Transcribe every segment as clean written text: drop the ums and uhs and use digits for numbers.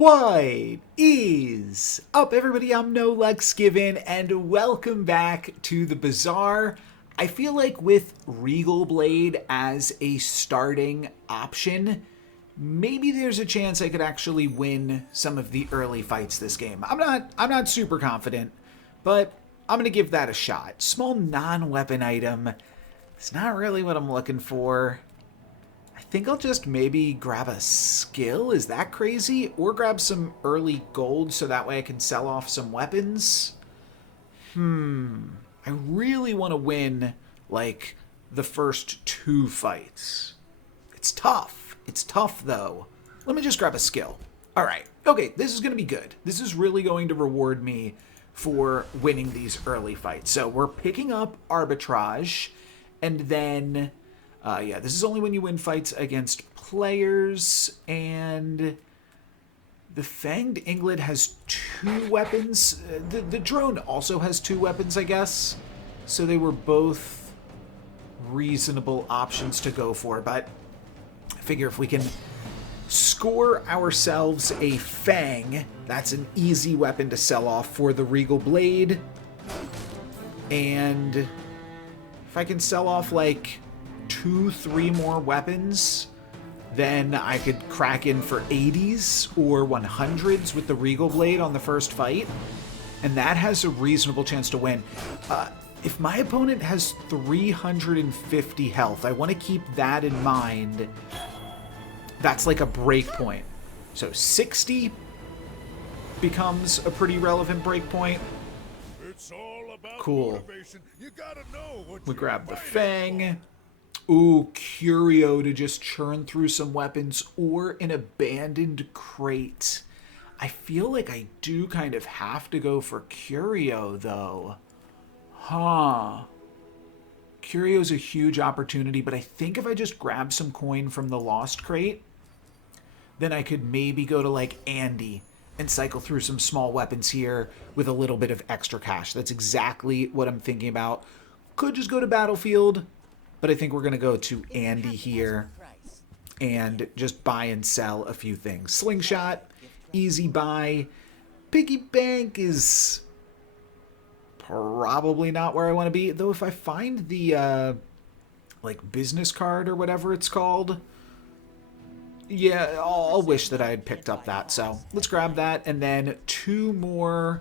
What is up, everybody? I'm NoLucksGiven, and welcome back to the Bazaar. I feel like with Regal Blade as a starting option, maybe there's a chance I could actually win some of the early fights this game. I'm not super confident, but I'm gonna give that a shot. Small non-weapon item. It's not really what I'm looking for. I think I'll just maybe grab a skill. Is that crazy? Or grab some early gold so that way I can sell off some weapons. I really want to win, like, the first two fights. It's tough. It's tough, though. Let me just grab a skill. All right. Okay, this is going to be good. This is really going to reward me for winning these early fights. So we're picking up Arbitrage, and then... yeah, this is only when you win fights against players, and the Fanged Inglet has two weapons. The drone also has two weapons, I guess, so they were both reasonable options to go for, but I figure if we can score ourselves a Fang, that's an easy weapon to sell off for the Regal Blade, and if I can sell off, like... 2-3 more weapons, then I could crack in for 80s or 100s with the Regal Blade on the first fight, and that has a reasonable chance to win. If my opponent has 350 health, I want to keep that in mind. That's like a break point. So 60 becomes a pretty relevant break point. Cool. We grab the Fang. Ooh, Curio to just churn through some weapons, or an abandoned crate. I feel like I do kind of have to go for Curio, though. Huh. Curio's a huge opportunity, but I think if I just grab some coin from the Lost Crate, then I could maybe go to, like, Andy and cycle through some small weapons here with a little bit of extra cash. That's exactly what I'm thinking about. Could just go to Battlefield, but I think we're going to go to Andy here and just buy and sell a few things. Slingshot, easy buy. Piggy bank is probably not where I want to be. Though if I find the, like, business card or whatever it's called, yeah, I'll wish that I had picked up that. So let's grab that. And then two more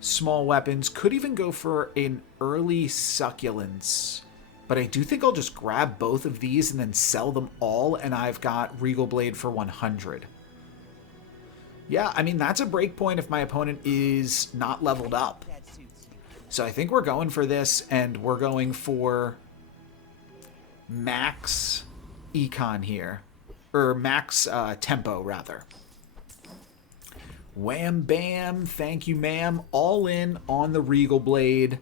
small weapons. Could even go for an early succulents. But I do think I'll just grab both of these and then sell them all, and I've got Regal Blade for 100. Yeah, I mean, that's a break point if my opponent is not leveled up. So I think we're going for this, and we're going for max econ here. Or max tempo, rather. Wham bam, thank you ma'am. All in on the Regal Blade.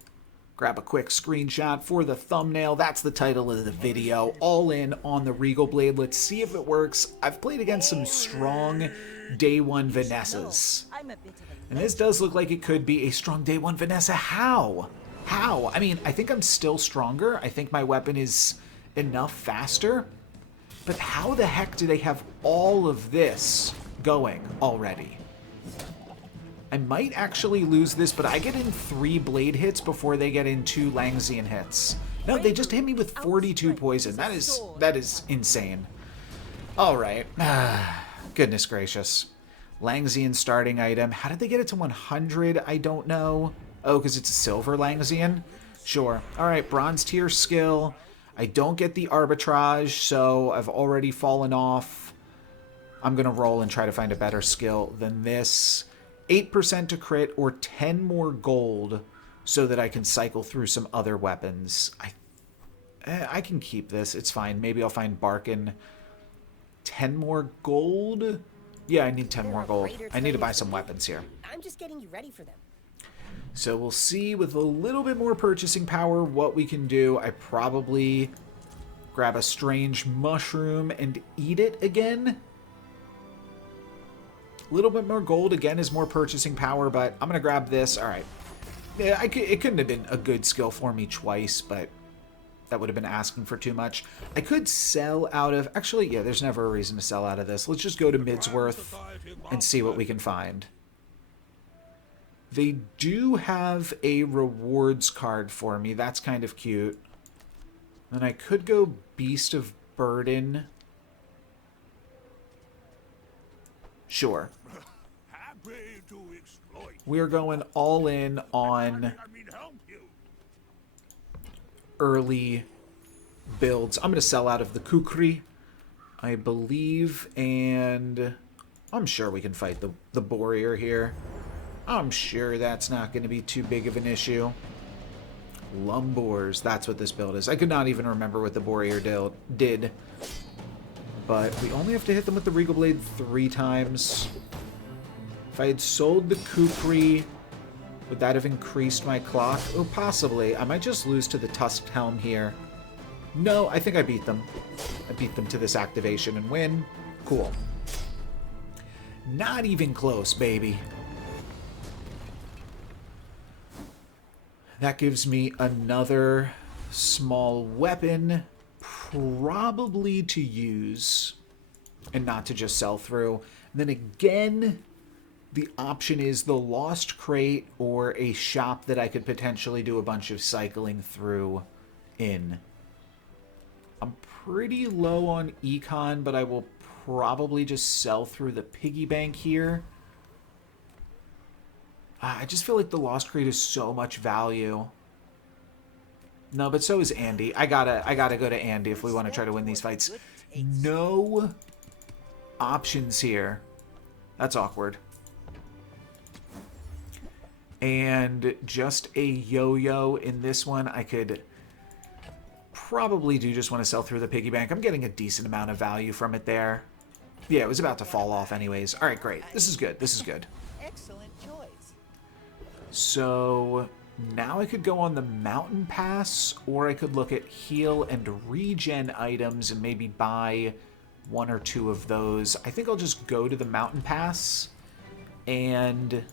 Grab a quick screenshot for the thumbnail. That's the title of the video. All in on the Regal Blade. Let's see if it works. I've played against some strong day one Vanessas. And this does look like it could be a strong day one Vanessa. How? How? I mean, I think I'm still stronger. I think my weapon is enough faster. But how the heck do they have all of this going already? I might actually lose this, but I get in 3 blade hits before they get in 2 Langsian hits. No, they just hit me with 42 poison. That is insane. All right. Goodness gracious. Langsian starting item. How did they get it to 100? I don't know. Oh, because it's a silver Langsian? Sure. All right, bronze tier skill. I don't get the arbitrage, so I've already fallen off. I'm going to roll and try to find a better skill than this. 8% to crit or 10 more gold so that I can cycle through some other weapons. I can keep this. It's fine. Maybe I'll find Barkin. 10 more gold? Yeah, I need 10 more gold. I need to buy some weapons here. I'm just getting you ready for them. So we'll see with a little bit more purchasing power what we can do. I probably grab a strange mushroom and eat it again. A little bit more gold, again, is more purchasing power, but I'm going to grab this. All right. Yeah, it couldn't have been a good skill for me twice, but that would have been asking for too much. I could sell out of... Actually, yeah, there's never a reason to sell out of this. Let's just go to Midsworth and see what we can find. They do have a rewards card for me. That's kind of cute. And I could go Beast of Burden. Sure. We're going all in on early builds. I'm going to sell out of the Kukri, I believe, and I'm sure we can fight the Warrior here. I'm sure that's not going to be too big of an issue. Lumbors, that's what this build is. I could not even remember what the Warrior did. But we only have to hit them with the Regal Blade 3 times. If I had sold the Kukri, would that have increased my clock? Oh, possibly. I might just lose to the Tusked Helm here. No, I think I beat them. I beat them to this activation and win. Cool. Not even close, baby. That gives me another small weapon, probably to use and not to just sell through. And then again, the option is the Lost Crate or a shop that I could potentially do a bunch of cycling through in. I'm pretty low on econ, but I will probably just sell through the piggy bank here. I just feel like the Lost Crate is so much value. No, but so is Andy. I gotta go to Andy if we want to try to win these fights. No options here. That's awkward. And just a yo-yo in this one. I could probably just want to sell through the piggy bank. I'm getting a decent amount of value from it there. Yeah, it was about to fall off anyways. All right, great. This is good. This is good. Excellent choice. So now I could go on the Mountain Pass, or I could look at heal and regen items and maybe buy 1 or 2 of those. I think I'll just go to the Mountain Pass. And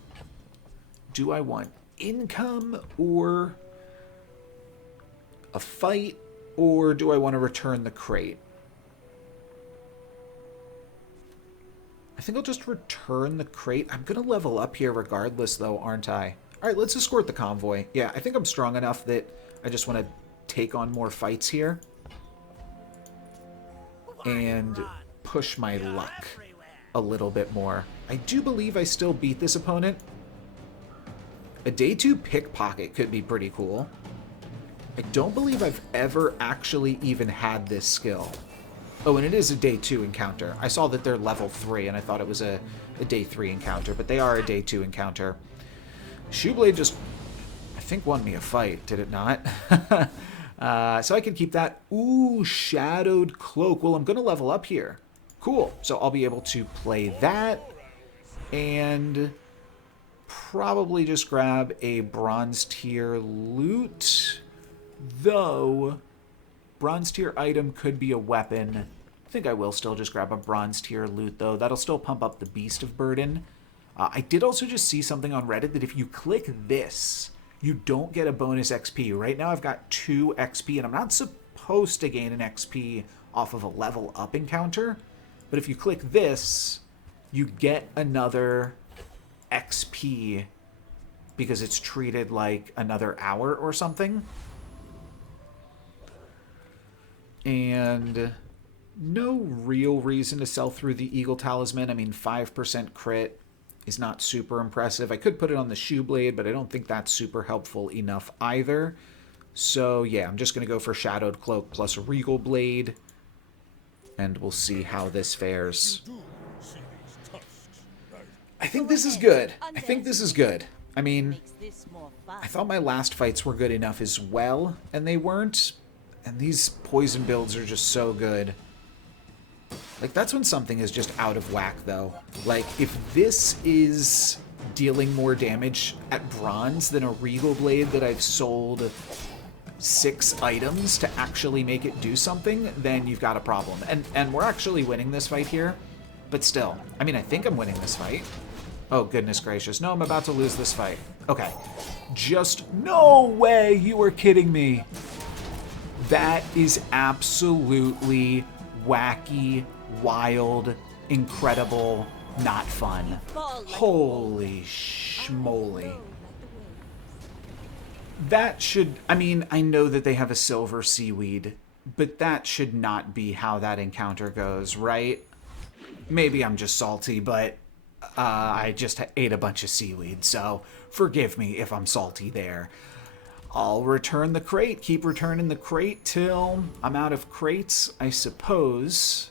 do I want income or a fight, or do I want to return the crate? I think I'll just return the crate. I'm going to level up here regardless, though, aren't I? All right, let's escort the convoy. Yeah, I think I'm strong enough that I just want to take on more fights here and push my luck a little bit more. I do believe I still beat this opponent. A day 2 pickpocket could be pretty cool. I don't believe I've ever actually even had this skill. Oh, and it is a day 2 encounter. I saw that they're level 3, and I thought it was a day 3 encounter, but they are a day 2 encounter. Shoeblade just, I think, won me a fight, did it not? So I can keep that. Ooh, Shadowed Cloak. Well, I'm going to level up here. Cool. So I'll be able to play that and probably just grab a bronze tier loot. Though, bronze tier item could be a weapon. I think I will still just grab a bronze tier loot, though. That'll still pump up the Beast of Burden. I did also just see something on Reddit that if you click this, you don't get a bonus XP. Right now I've got 2 XP, and I'm not supposed to gain an XP off of a level up encounter. But if you click this, you get another XP because it's treated like another hour or something. And no real reason to sell through the Eagle Talisman. I mean, 5% crit is not super impressive. I could put it on the Shoeblade, but I don't think that's super helpful enough either. So yeah, I'm just going to go for Shadowed Cloak plus a Regal Blade, and we'll see how this fares. I think this is good. I think this is good. I mean, I thought my last fights were good enough as well, and they weren't. And these poison builds are just so good. Like, that's when something is just out of whack, though. Like, if this is dealing more damage at bronze than a Regal Blade that I've sold 6 items to actually make it do something, then you've got a problem. And we're actually winning this fight here. But still, I mean, I think I'm winning this fight. Oh, goodness gracious. No, I'm about to lose this fight. Okay. Just, no way, you were kidding me. That is absolutely wacky, wild, incredible, not fun. Holy schmoly. That should, I mean, I know that they have a silver seaweed, but that should not be how that encounter goes, right? Maybe I'm just salty, but I just ate a bunch of seaweed, so forgive me if I'm salty there. I'll return the crate, keep returning the crate till I'm out of crates, I suppose.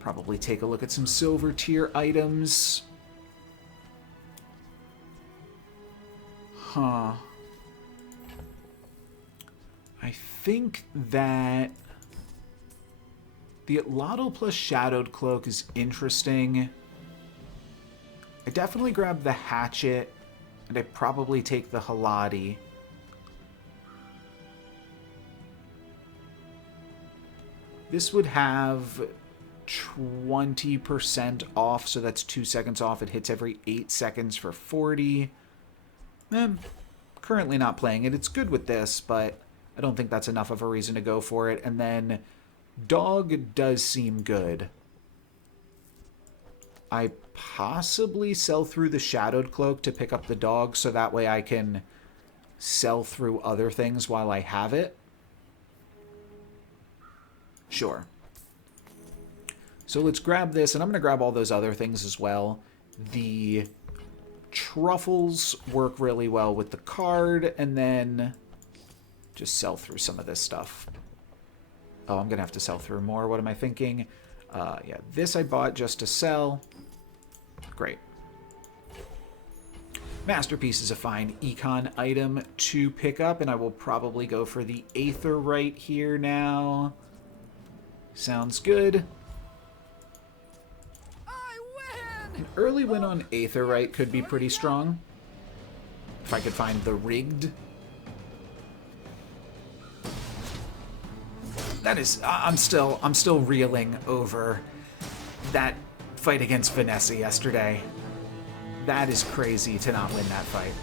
Probably take a look at some silver tier items. Huh. I think that the Atlatl plus Shadowed Cloak is interesting. I definitely grab the hatchet, and I probably take the Halati. This would have 20% off, so that's 2 seconds off. It hits every 8 seconds for 40. Currently not playing it. It's good with this, but I don't think that's enough of a reason to go for it. And then Dog does seem good. I possibly sell through the Shadowed Cloak to pick up the Dog, so that way I can sell through other things while I have it. Sure. So let's grab this, and I'm going to grab all those other things as well. The truffles work really well with the card, and then just sell through some of this stuff. Oh, I'm going to have to sell through more. What am I thinking? Yeah, this I bought just to sell. Great. Masterpiece is a fine econ item to pick up, and I will probably go for the Aether right here now. Sounds good. An early win on Aetherite could be pretty strong. If I could find the rigged. That is, I'm still reeling over that fight against Vanessa yesterday. That is crazy to not win that fight.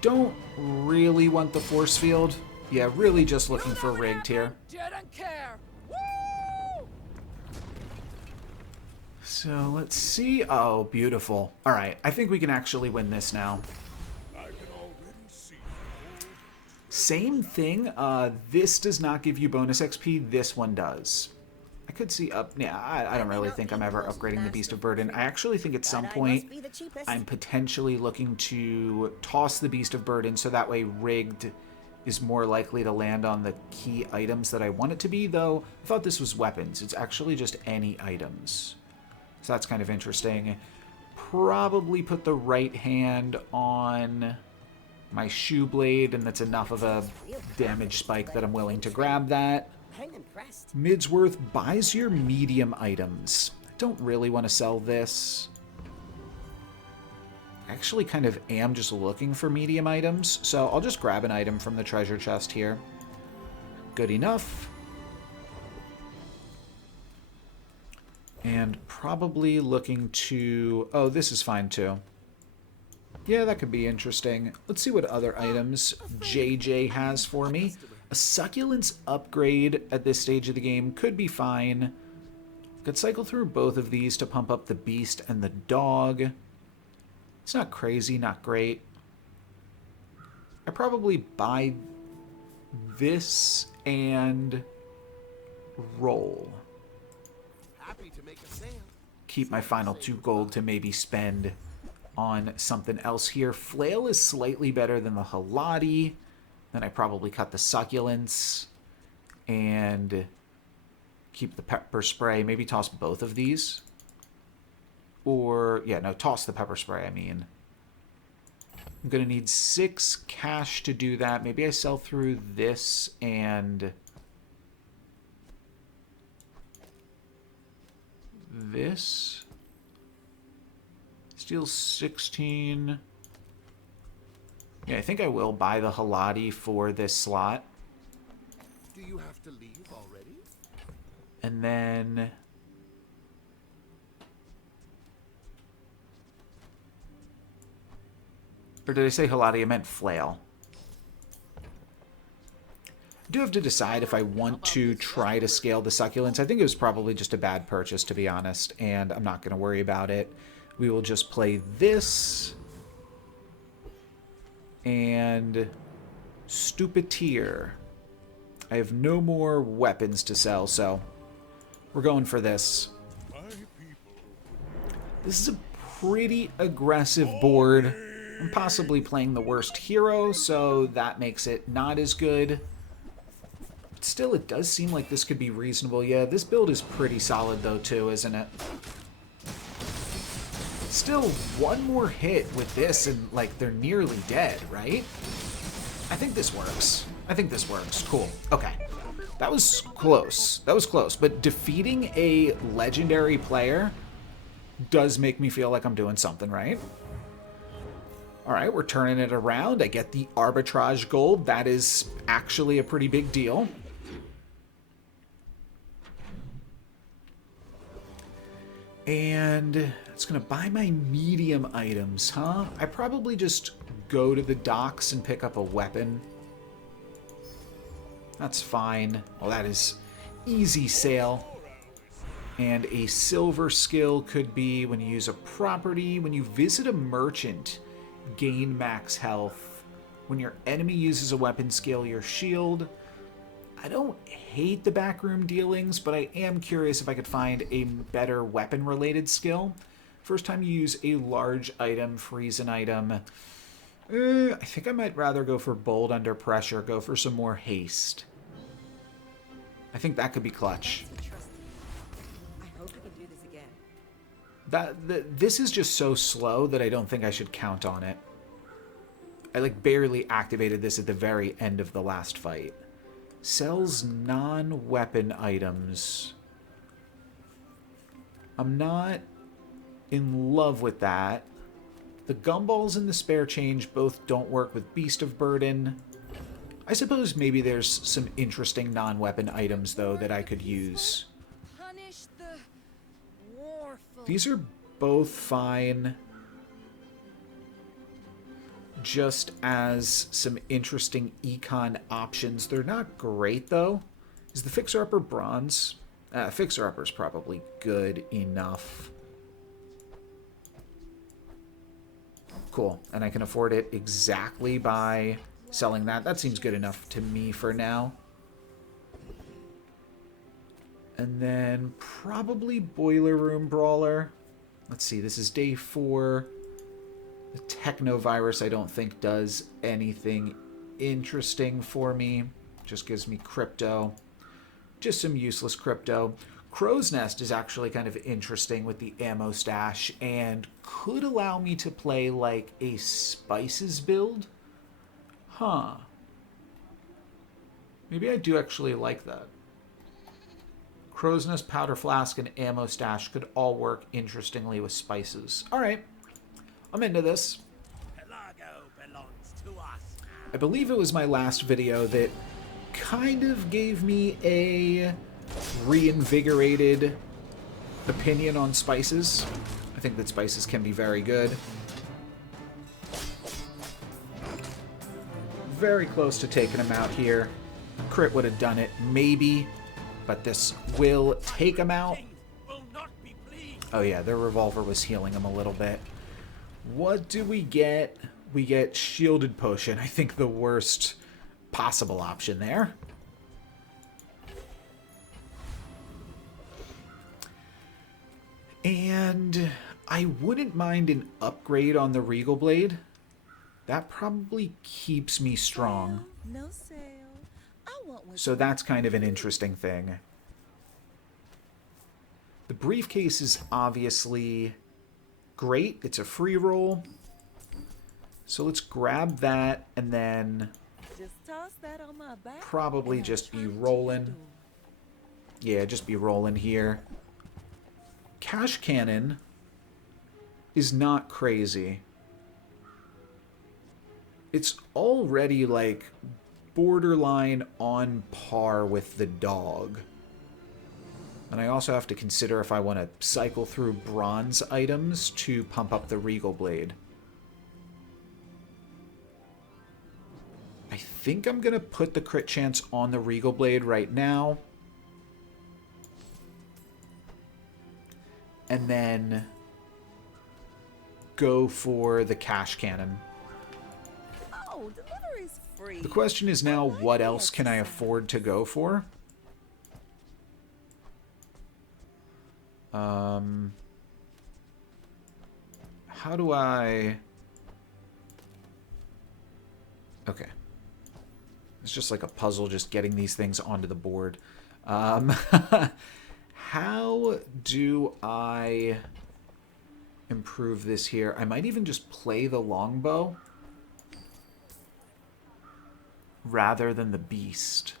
Don't really want the force field. Yeah, really just looking for rigged here. So let's see. Oh, beautiful. All right, I think we can actually win this now. Same thing. This does not give you bonus XP. This one does. I could see up. Yeah, I don't really think I'm ever upgrading the Beast of Burden. I actually think at some point I'm potentially looking to toss the Beast of Burden so that way rigged is more likely to land on the key items that I want it to be, though I thought this was weapons. It's actually just any items. So that's kind of interesting. Probably put the right hand on my shoe blade, and that's enough of a damage spike that I'm willing to grab that. Midsworth buys your medium items. I don't really want to sell this. I actually kind of am just looking for medium items, so I'll just grab an item from the treasure chest here. Good enough. And probably looking to... Oh, this is fine too. Yeah, that could be interesting. Let's see what other items JJ has for me. A Succulence upgrade at this stage of the game could be fine. Could cycle through both of these to pump up the Beast and the Dog. It's not crazy, not great. I probably buy this and roll. Keep my final 2 gold to maybe spend on something else here. Flail is slightly better than the Halati. Then I probably cut the Succulence and keep the Pepper Spray. Maybe toss both of these. Or, yeah, no, toss the Pepper Spray, I mean. I'm going to need 6 cash to do that. Maybe I sell through this and this. Steal 16. Yeah, I think I will buy the Halati for this slot. Do you have to leave already? And then... Or did I say Halati? I meant Flail. do have to decide if I want to try to scale the succulents. I think it was probably just a bad purchase, to be honest, and I'm not going to worry about it. We will just play this and Stupideer. I have no more weapons to sell, so we're going for this. This is a pretty aggressive board. I'm possibly playing the worst hero, so that makes it not as good. But still, it does seem like this could be reasonable. Yeah, this build is pretty solid, though, too, isn't it? Still, one more hit with this, and, like, they're nearly dead, right? I think this works. I think this works. Cool. Okay. That was close. That was close. But defeating a legendary player does make me feel like I'm doing something right. All right, we're turning it around. I get the arbitrage gold. That is actually a pretty big deal. And it's going to buy my medium items, huh? I probably just go to the docks and pick up a weapon. That's fine. Well, that is easy sale. And a silver skill could be when you use a property, when you visit a merchant, gain max health. When your enemy uses a weapon skill, your shield. I don't hate the backroom dealings, but I am curious if I could find a better weapon-related skill. First time you use a large item, freeze an item. I think I might rather go for bold under pressure, go for some more haste. I think that could be clutch. This is just so slow that I don't think I should count on it. I like barely activated this at the very end of the last fight. Sells non-weapon items. I'm not in love with that. The gumballs and the spare change both don't work with Beast of Burden. I suppose maybe there's some interesting non-weapon items, though, that I could use. These are both fine, just as some interesting econ options. They're not great, though. Is the Fixer-Upper bronze? Fixer-Upper's probably good enough. Cool, and I can afford it exactly by selling that. That seems good enough to me for now. And then probably Boiler Room Brawler. Let's see, this is day 4. The Technovirus I don't think does anything interesting for me. Just gives me crypto. Just some useless crypto. Crow's Nest is actually kind of interesting with the ammo stash and could allow me to play like a spices build. Huh. Maybe I do actually like that. Crow's Nest, Powder Flask, and Ammo Stash could all work interestingly with spices. Alright. I'm into this. I believe it was my last video that kind of gave me a reinvigorated opinion on spices. I think that spices can be very good. Very close to taking him out here. Crit would have done it, maybe. But this will take him out. Oh yeah, their revolver was healing him a little bit. What do we get? We get Shielded Potion. I think the worst possible option there. And I wouldn't mind an upgrade on the Regal Blade. That probably keeps me strong. No sale. So that's kind of an interesting thing. The briefcase is obviously great. It's a free roll. So let's grab that and then probably just be rolling. Yeah, just be rolling here. Cash Cannon is not crazy. It's already like borderline on par with the dog. And I also have to consider if I want to cycle through bronze items to pump up the Regal Blade. I think I'm going to put the crit chance on the Regal Blade right now. And then go for the cash cannon. Oh, delivery's free. The question is now, what else can I afford to go for? How do I... Okay. It's just like a puzzle just getting these things onto the board. How do I improve this here? I might even just play the longbow rather than the beast.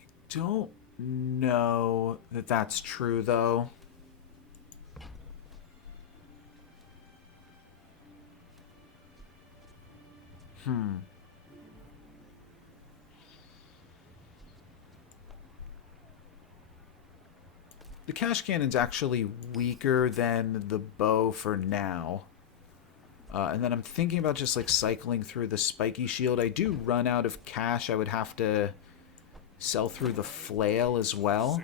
I don't know that that's true, though. The cash cannon's actually weaker than the bow for now. And then I'm thinking about just like cycling through the spiky shield. I do run out of cash. I would have to sell through the flail as well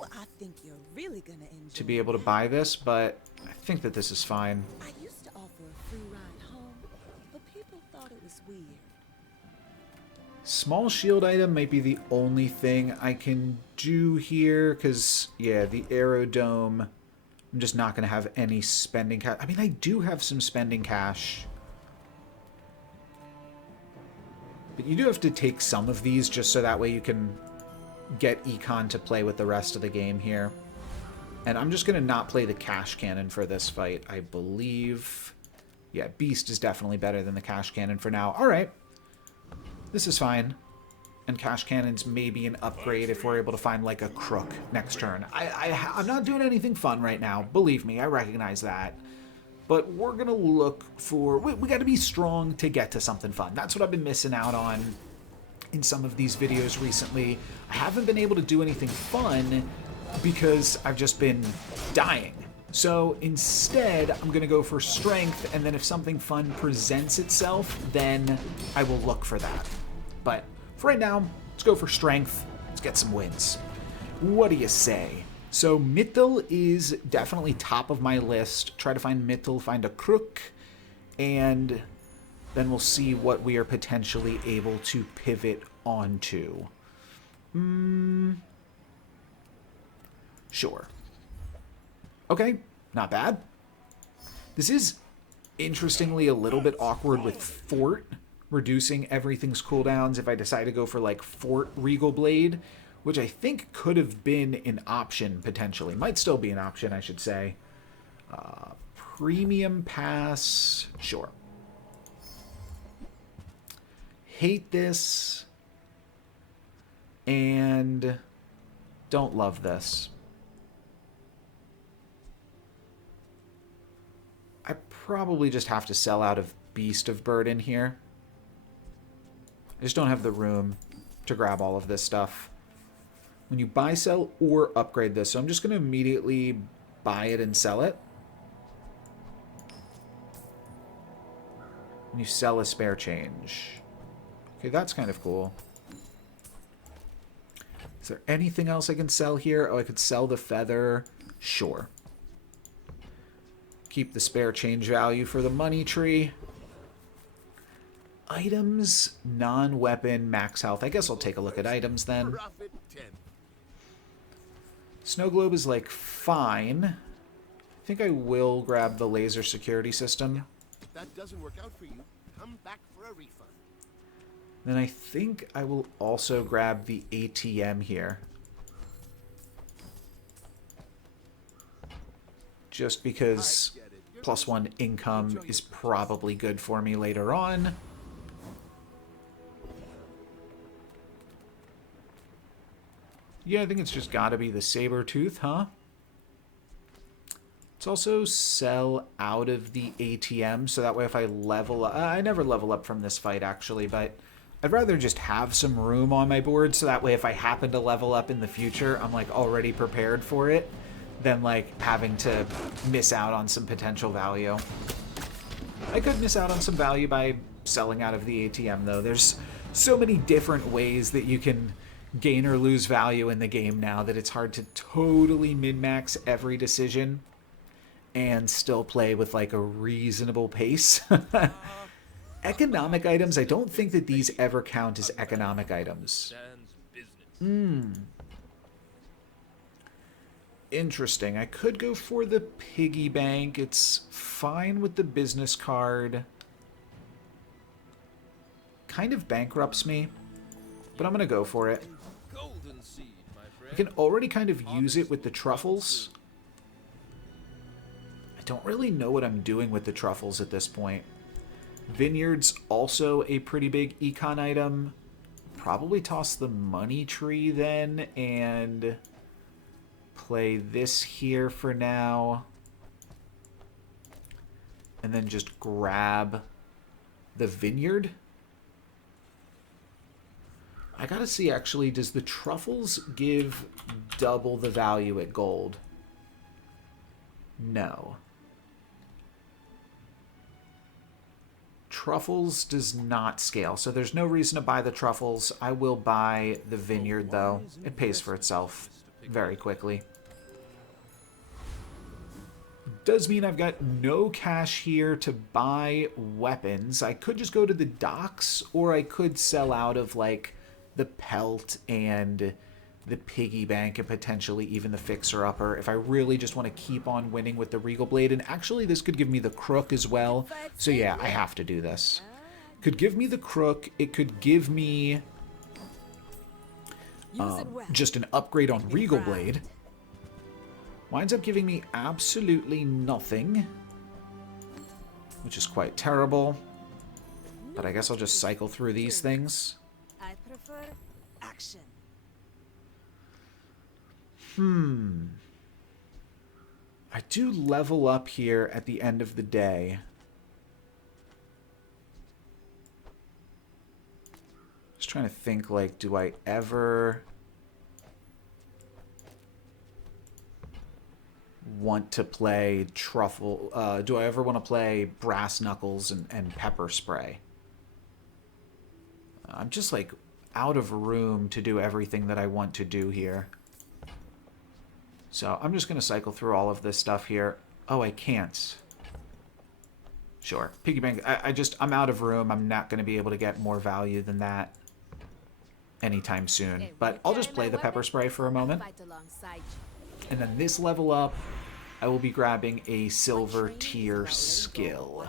Oh, I think you're really gonna enjoy to be able to buy this, but I think that this is fine. I used to offer a free ride home, but people thought it was weird. Small shield item might be the only thing I can do here, because, yeah, the aerodome, I'm just not going to have any spending cash. I mean, I do have some spending cash. But you do have to take some of these just so that way you can get econ to play with the rest of the game here. And I'm just going to not play the cash cannon for this fight, I believe. Yeah, beast is definitely better than the cash cannon for now. All right. This is fine. And cash cannons may be an upgrade if we're able to find, like, a crook next turn. I'm not doing anything fun right now. Believe me, I recognize that. But we're going to look for... We got to be strong to get to something fun. That's what I've been missing out on in some of these videos recently. I haven't been able to do anything fun because I've just been dying. So instead, I'm going to go for strength, and then if something fun presents itself, then I will look for that. But for right now, let's go for strength. Let's get some wins. What do you say? So Mittel is definitely top of my list. Try to find Mittel, find a crook, and then we'll see what we are potentially able to pivot onto. Sure. Okay, not bad. This is, interestingly, a little bit awkward with Fort, reducing everything's cooldowns if I decide to go for, like, Fort Regal Blade, which I think could have been an option, potentially. Might still be an option, I should say. Premium Pass, sure. Hate this, and don't love this. I probably just have to sell out of Beast of Burden here. I just don't have the room to grab all of this stuff. When you buy, sell, or upgrade this, so I'm just going to immediately buy it and sell it. When you sell a spare change. Okay, that's kind of cool. Is there anything else I can sell here? Oh, I could sell the feather. Sure. Keep the spare change value for the money tree. Items, non-weapon, max health. I guess I'll take a look at items then. Profit 10. Snow globe is like fine. I think I will grab the laser security system. If that doesn't work out for you, come back for a refund. Then I think I will also grab the ATM here. Just because +1 income is probably good for me later on. Yeah, I think it's just gotta be the saber tooth, huh? Let's also sell out of the ATM, so that way if I level up... I never level up from this fight, actually, but I'd rather just have some room on my board, so that way if I happen to level up in the future, I'm, like, already prepared for it. than, like, having to miss out on some potential value. I could miss out on some value by selling out of the ATM, though. There's so many different ways that you can gain or lose value in the game now that it's hard to totally min-max every decision and still play with, like, a reasonable pace. Economic items, I don't think that these ever count as economic items. Interesting. I could go for the piggy bank. It's fine with the business card. Kind of bankrupts me, but I'm going to go for it. I can already kind of use it with the truffles. I don't really know what I'm doing with the truffles at this point. Vineyard's also a pretty big econ item. Probably toss the money tree then and play this here for now. And then just grab the vineyard. I gotta see, actually, does the truffles give double the value at gold? No. Truffles does not scale, so there's no reason to buy the truffles. I will buy the vineyard, though. It pays for itself very quickly. Does mean I've got no cash here to buy weapons. I could just go to the docks, or I could sell out of, like, the pelt and the piggy bank and potentially even the fixer-upper if I really just want to keep on winning with the Regal Blade. And actually, this could give me the crook as well. So yeah, I have to do this. Could give me the crook. It could give me just an upgrade on Regal Blade. Winds up giving me absolutely nothing, which is quite terrible. But I guess I'll just cycle through these things. I prefer action. I do level up here at the end of the day. Just trying to think, like, do I ever want to play truffle? Do I ever want to play brass knuckles and pepper spray? I'm just, like, out of room to do everything that I want to do here. So I'm just going to cycle through all of this stuff here. Oh, I can't. Sure. Piggy bank. I'm out of room. I'm not going to be able to get more value than that anytime soon. But I'll just play the pepper spray for a moment. And then this level up, I will be grabbing a silver tier skill.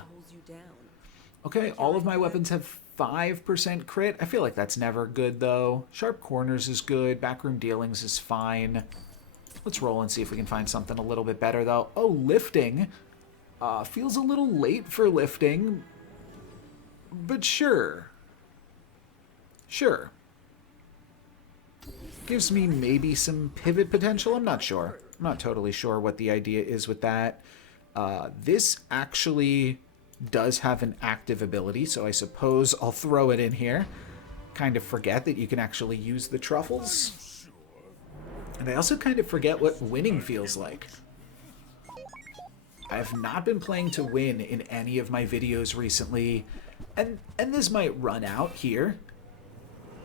Okay, all of my weapons have 5% crit. I feel like that's never good, though. Sharp corners is good. Backroom dealings is fine. Let's roll and see if we can find something a little bit better, though. Oh, lifting. Feels a little late for lifting. But sure. Sure. Gives me maybe some pivot potential. I'm not sure. I'm not totally sure what the idea is with that. This actually does have an active ability, so I suppose I'll throw it in here. Kind of forget that you can actually use the truffles. And I also kind of forget what winning feels like. I have not been playing to win in any of my videos recently, and this might run out here.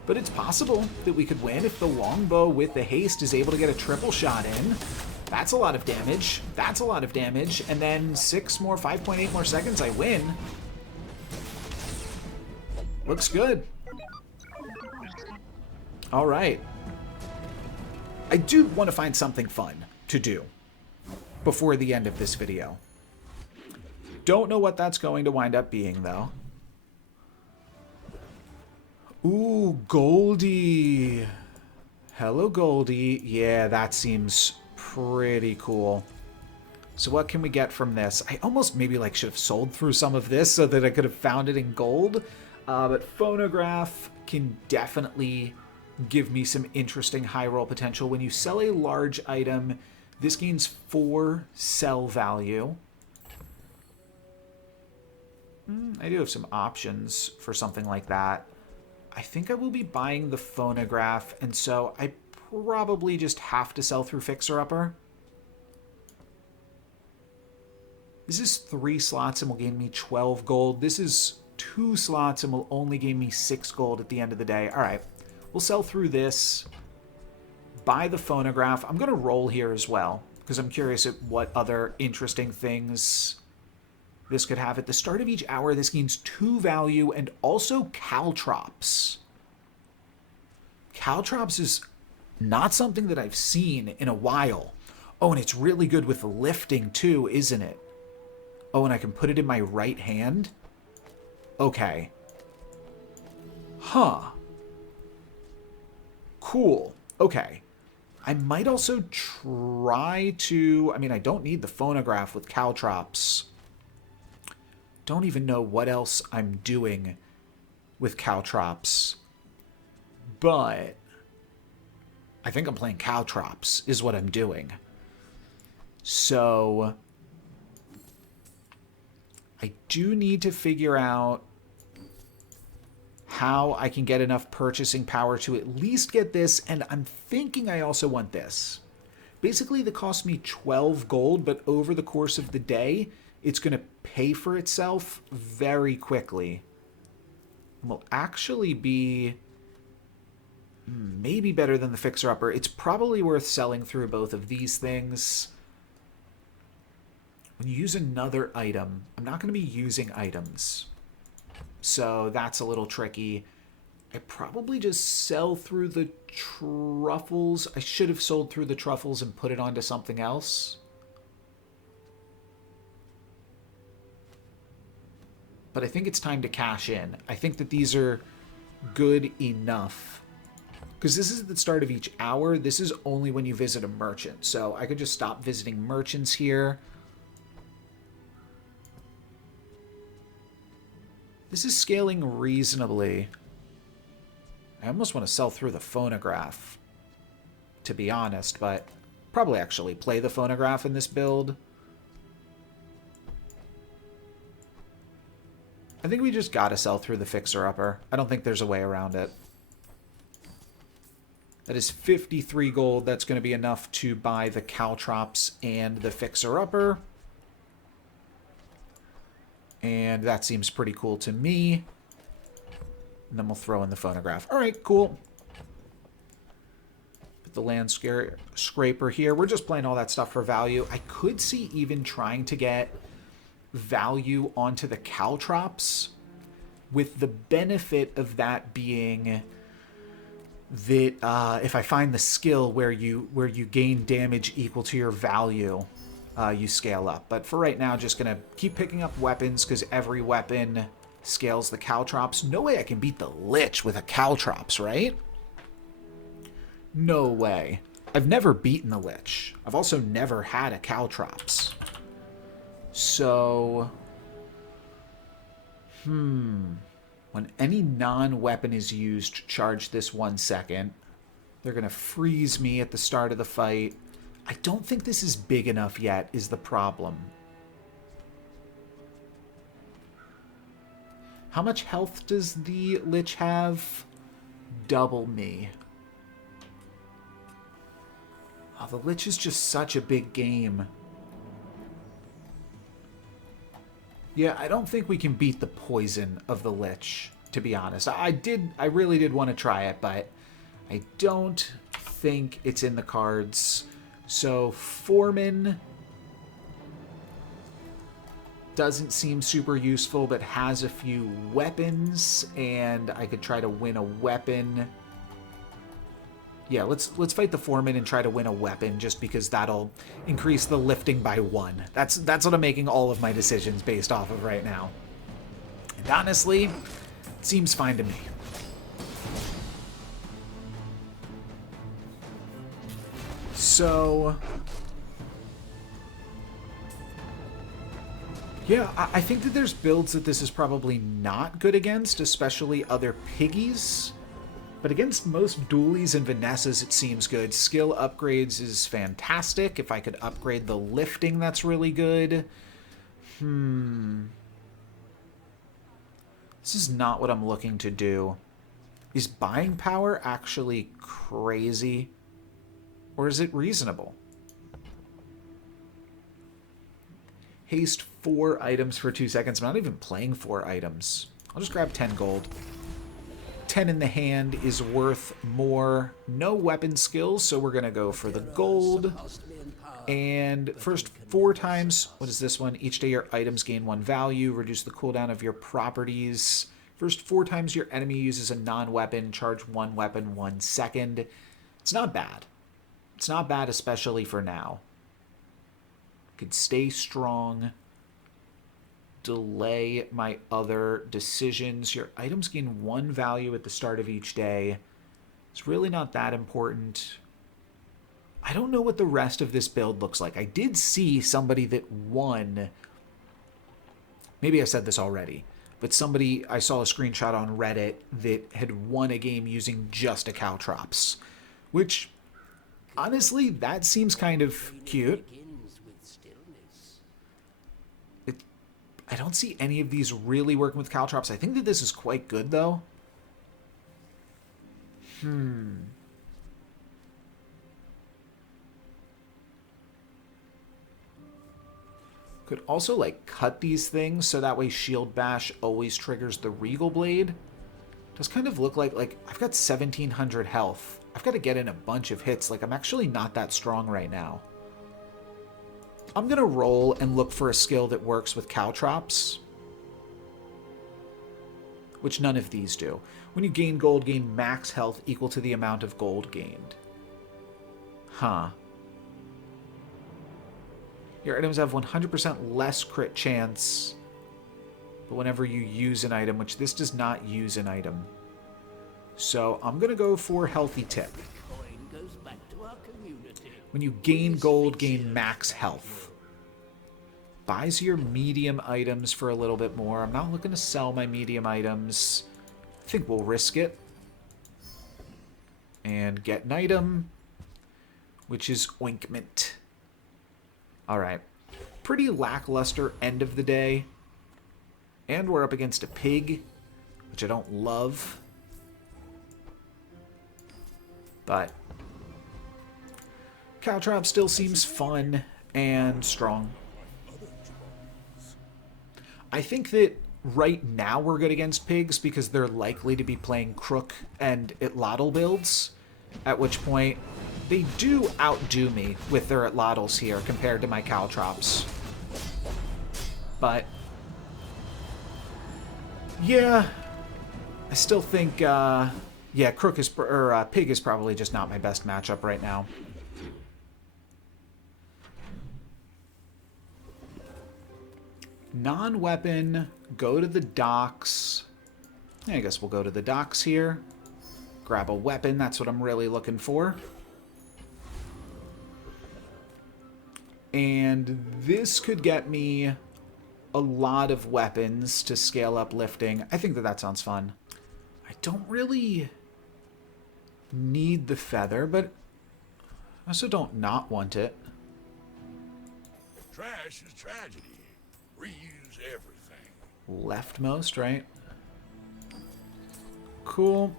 But it's possible that we could win if the longbow with the haste is able to get a triple shot in. That's a lot of damage. That's a lot of damage. And then 5.8 more seconds, I win. Looks good. All right. I do want to find something fun to do before the end of this video. Don't know what that's going to wind up being, though. Ooh, Goldie. Hello, Goldie. Yeah, that seems pretty cool. So what can we get from this? I almost maybe like should have sold through some of this so that I could have found it in gold. But phonograph can definitely give me some interesting high roll potential. When you sell a large item, this gains 4 sell value. I do have some options for something like that. I think I will be buying the phonograph, and so I probably just have to sell through Fixer Upper. This is 3 slots and will gain me 12 gold. This is 2 slots and will only gain me 6 gold at the end of the day. All right, we'll sell through this. Buy the phonograph. I'm going to roll here as well because I'm curious at what other interesting things this could have. At the start of each hour, this gains 2 value and also caltrops. Caltrops is not something that I've seen in a while. Oh, and it's really good with lifting too, isn't it? Oh, and I can put it in my right hand? Okay. Huh. Cool. Okay. I might also try to... I mean, I don't need the phonograph with caltrops. Don't even know what else I'm doing with caltrops. But I think I'm playing caltrops is what I'm doing. So I do need to figure out how I can get enough purchasing power to at least get this, and I'm thinking I also want this. Basically, that cost me 12 gold, but over the course of the day, it's going to pay for itself very quickly. Will actually be maybe better than the fixer-upper. It's probably worth selling through both of these things. When you use another item, I'm not going to be using items. So that's a little tricky. I probably just sell through the truffles. I should have sold through the truffles and put it onto something else. But I think it's time to cash in. I think that these are good enough. Because this is the start of each hour. This is only when you visit a merchant. So I could just stop visiting merchants here. This is scaling reasonably. I almost want to sell through the phonograph, to be honest, but probably actually play the phonograph in this build. I think we just gotta sell through the fixer-upper. I don't think there's a way around it. That is 53 gold. That's going to be enough to buy the caltrops and the fixer-upper. And that seems pretty cool to me. And then we'll throw in the phonograph. All right, cool. Put the land scraper here. We're just playing all that stuff for value. I could see even trying to get value onto the caltrops, with the benefit of that being that if I find the skill where you gain damage equal to your value, you scale up. But for right now, just gonna keep picking up weapons because every weapon scales the caltrops. No way I can beat the Lich with a caltrops, right? No way. I've never beaten the Lich. I've also never had a caltrops. So, when any non-weapon is used, charge this 1 second. They're going to freeze me at the start of the fight. I don't think this is big enough yet, is the problem. How much health does the Lich have? Double me. Oh, the Lich is just such a big game. Yeah, I don't think we can beat the poison of the Lich, to be honest. I really did want to try it, but I don't think it's in the cards. So, Foreman doesn't seem super useful, but has a few weapons, and I could try to win a weapon. Yeah, let's fight the Foreman and try to win a weapon, just because that'll increase the lifting by 1. That's what I'm making all of my decisions based off of right now. And honestly, it seems fine to me. So, yeah, I think that there's builds that this is probably not good against, especially other piggies. But against most dualies and Vanessas, it seems good. Skill upgrades is fantastic. If I could upgrade the lifting, that's really good. This is not what I'm looking to do. Is buying power actually crazy? Or is it reasonable? Haste 4 items for 2 seconds. I'm not even playing 4 items. I'll just grab 10 gold. 10 in the hand is worth more. No weapon skills, so we're going to go for the gold. And first 4 times, what is this one? Each day your items gain 1 value. Reduce the cooldown of your properties. First 4 times your enemy uses a non-weapon. Charge 1 weapon 1 second. It's not bad. It's not bad, especially for now. Could stay strong. Delay my other decisions. Your items gain 1 value at the start of each day. It's really not that important. I don't know what the rest of this build looks like. I did see somebody that won. Maybe I said this already, but I saw a screenshot on Reddit that had won a game using just a Caltrops, which honestly, that seems kind of cute. I don't see any of these really working with Caltrops. I think that this is quite good, though. Could also, like, cut these things so that way Shield Bash always triggers the Regal Blade. Does kind of look like I've got 1,700 health. I've got to get in a bunch of hits. Like, I'm actually not that strong right now. I'm going to roll and look for a skill that works with Caltrops, which none of these do. When you gain gold, gain max health equal to the amount of gold gained. Huh. Your items have 100% less crit chance, but whenever you use an item, which this does not use an item. So I'm going to go for Healthy Tip. When you gain gold, gain max health. Buys your medium items for a little bit more. I'm not looking to sell my medium items. I think we'll risk it. And get an item, which is Ointment. Alright. Pretty lackluster end of the day. And we're up against a pig, which I don't love. But Caltrop still seems fun and strong. I think that right now we're good against pigs because they're likely to be playing Crook and Itlotl builds, at which point they do outdo me with their Itlotls here compared to my Caltrops. But yeah, I still think yeah, pig is probably just not my best matchup right now. Non-weapon, go to the docks. I guess we'll go to the docks here. Grab a weapon, that's what I'm really looking for. And this could get me a lot of weapons to scale up lifting. I think that that sounds fun. I don't really need the feather, but I also don't not want it. Trash is tragedy. Reuse everything. Leftmost, right? Cool.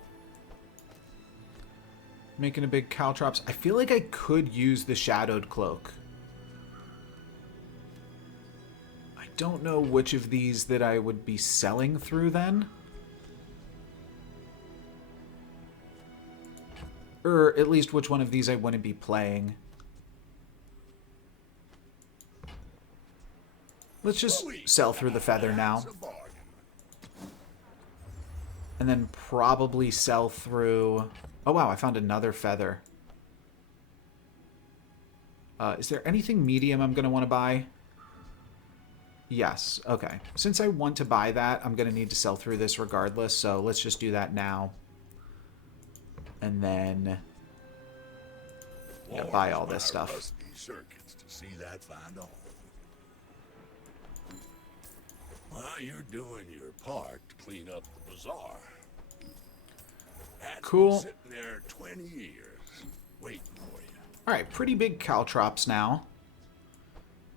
Making a big Caltrops. I feel like I could use the Shadowed Cloak. I don't know which of these that I would be selling through then. Or at least which one of these I wouldn't be playing. Let's just sell through the feather now. And then probably sell through... Oh wow, I found another feather. Is there anything medium I'm going to want to buy? Yes, okay. Since I want to buy that, I'm going to need to sell through this regardless, so let's just do that now. And then... yeah, buy all this stuff. Circuits to see that find all. Well, you're doing your part to clean up the bazaar. That's cool. Been sitting there 20 years, waiting for you. All right, pretty big Caltrops now.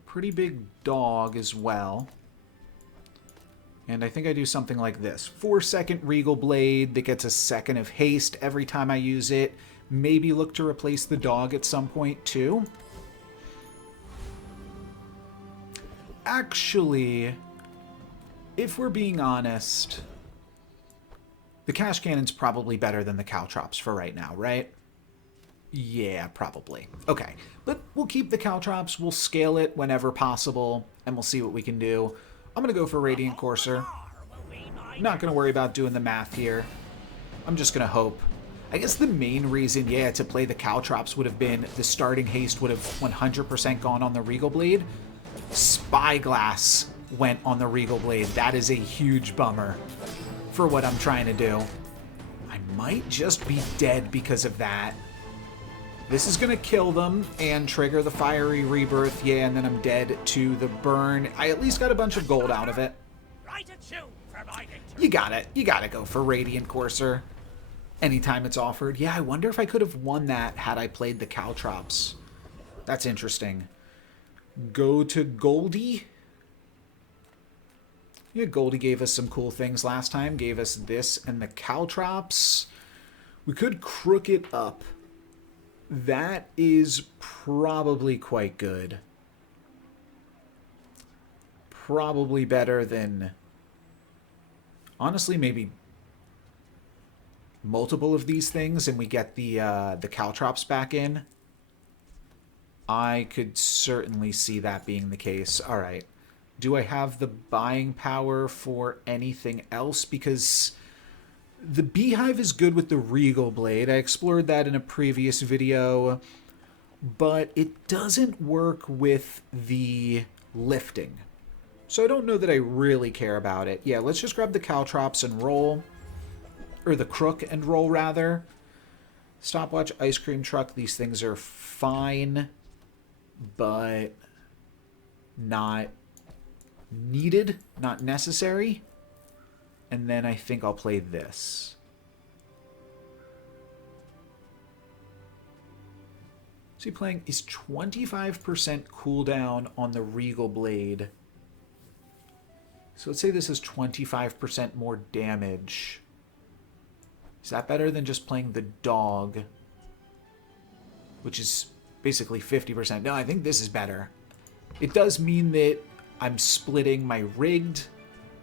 Pretty big dog as well. And I think I do something like this. 4-second Regal Blade that gets a second of haste every time I use it. Maybe look to replace the dog at some point too. Actually, if we're being honest, the cash cannon's probably better than the caltrops for right now, right? Yeah, probably. Okay, but we'll keep the caltrops, we'll scale it whenever possible, and we'll see what we can do. I'm gonna go for Radiant Courser. Not gonna worry about doing the math here. I'm just gonna hope. I guess the main reason, yeah, to play the caltrops would have been the starting haste would have 100% gone on the Regal Blade. Spyglass went on the Regal Blade. That is a huge bummer for what I'm trying to do. I might just be dead because of that. This is going to kill them and trigger the Fiery Rebirth. Yeah, and then I'm dead to the burn. I at least got a bunch of gold out of it. You got it. You got to go for Radiant Courser anytime it's offered. Yeah, I wonder if I could have won that had I played the caltrops. That's interesting. Go to Goldie. Yeah, Goldie gave us some cool things last time. Gave us this and the caltrops. We could crook it up. That is probably quite good. Probably better than... Honestly, maybe multiple of these things and we get the caltrops back in. I could certainly see that being the case. All right. Do I have the buying power for anything else? Because the Beehive is good with the Regal Blade. I explored that in a previous video, but it doesn't work with the lifting. So I don't know that I really care about it. Yeah, let's just grab the caltrops and roll. Or the crook and roll, rather. Stopwatch, ice cream truck. These things are fine, but not needed, not necessary. And then I think I'll play this. So playing is 25% cooldown on the Regal Blade. So let's say this is 25% more damage. Is that better than just playing the dog? Which is basically 50%. No, I think this is better. It does mean that I'm splitting my rigged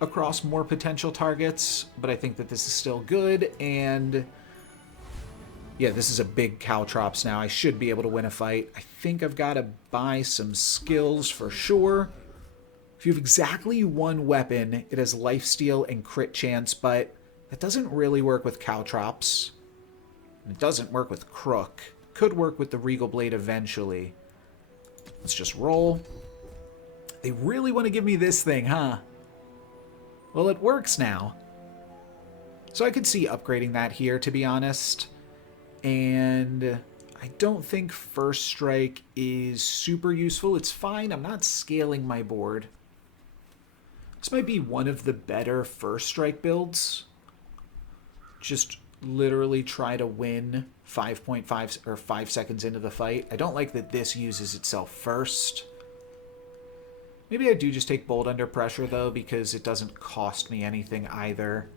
across more potential targets, but I think that this is still good, and yeah, this is a big caltrops now. I should be able to win a fight. I think I've got to buy some skills for sure. If you have exactly one weapon, it has lifesteal and crit chance, but that doesn't really work with caltrops. It doesn't work with crook. Could work with the Regal Blade eventually. Let's just roll. They really want to give me this thing, huh? Well, it works now. So I could see upgrading that here, to be honest. And I don't think First Strike is super useful. It's fine. I'm not scaling my board. This might be one of the better First Strike builds. Just literally try to win 5.5 or 5 seconds into the fight. I don't like that this uses itself first. Maybe I do just take Bold Under Pressure, though, because it doesn't cost me anything either.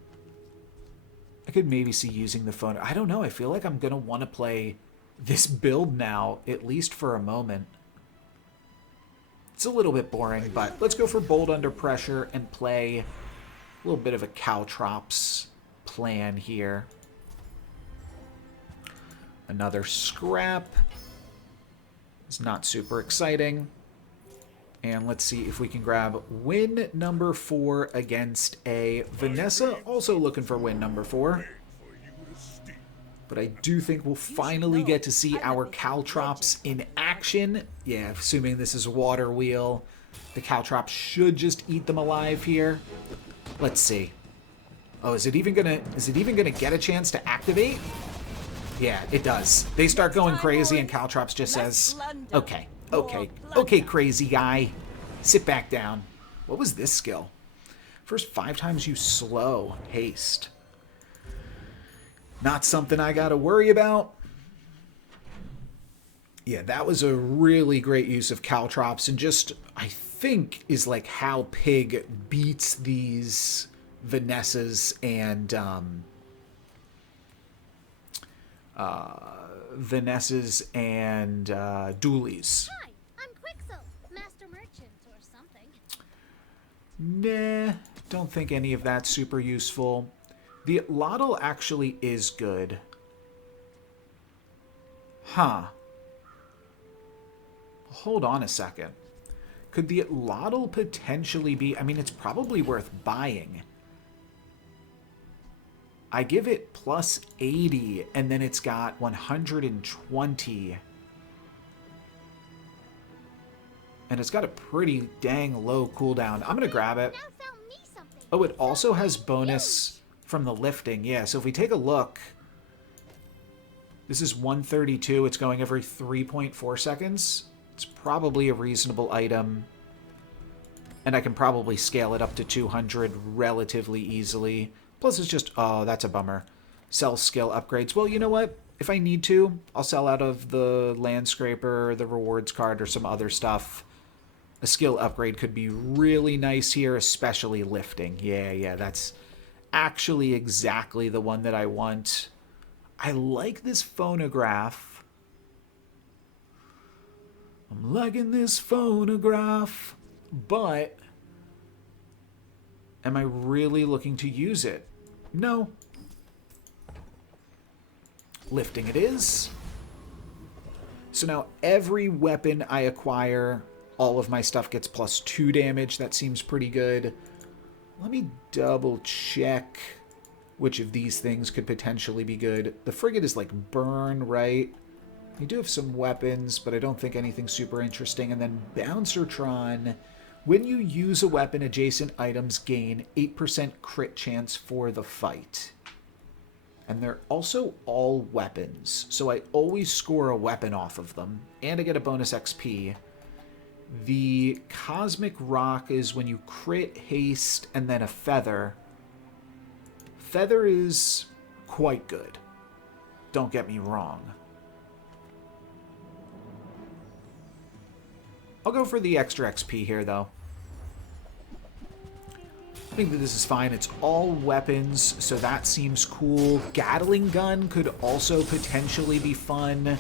I could maybe see using the phone. I don't know. I feel like I'm going to want to play this build now, at least for a moment. It's a little bit boring, but let's go for Bold Under Pressure and play a little bit of a caltrops plan here. Another scrap. It's not super exciting. And let's see if we can grab win number 4 against a Vanessa. Also looking for win number 4. But I do think we'll finally get to see our caltrops in action. Yeah, assuming this is Water Wheel. The caltrops should just eat them alive here. Let's see. Oh, is it even gonna get a chance to activate? Yeah, it does. They start going crazy and caltrops just says, okay. Okay, crazy guy. Sit back down. What was this skill? First 5 times you slow haste. Not something I gotta worry about. Yeah, that was a really great use of caltrops, and just, I think, is like how Pig beats these Vanessas and Doolies. Hi, I'm Quixel, Master Merchant or something. Nah, don't think any of that's super useful. The Lottle actually is good. Huh. Hold on a second. Could the Lottle potentially be... I mean, it's probably worth buying. I give it plus 80, and then it's got 120. And it's got a pretty dang low cooldown. I'm going to grab it. Oh, it also has bonus from the lifting. Yeah, so if we take a look, this is 132. It's going every 3.4 seconds. It's probably a reasonable item. And I can probably scale it up to 200 relatively easily. Plus, it's just... Oh, that's a bummer. Sell skill upgrades. Well, you know what? If I need to, I'll sell out of the Landscraper, the rewards card, or some other stuff. A skill upgrade could be really nice here, especially lifting. Yeah, that's actually exactly the one that I want. I like this phonograph. I'm liking this phonograph. But am I really looking to use it? No. Lifting it is. So now every weapon I acquire... All of my stuff gets plus 2 damage. That seems pretty good. Let me double check which of these things could potentially be good. The frigate is like burn, right? You do have some weapons, but I don't think anything super interesting. And then Bouncertron. When you use a weapon, adjacent items gain 8% crit chance for the fight. And they're also all weapons. So I always score a weapon off of them. And I get a bonus XP. The Cosmic Rock is when you crit, haste, and then a Feather. Feather is quite good. Don't get me wrong. I'll go for the extra XP here, though. I think that this is fine. It's all weapons, so that seems cool. Gatling Gun could also potentially be fun.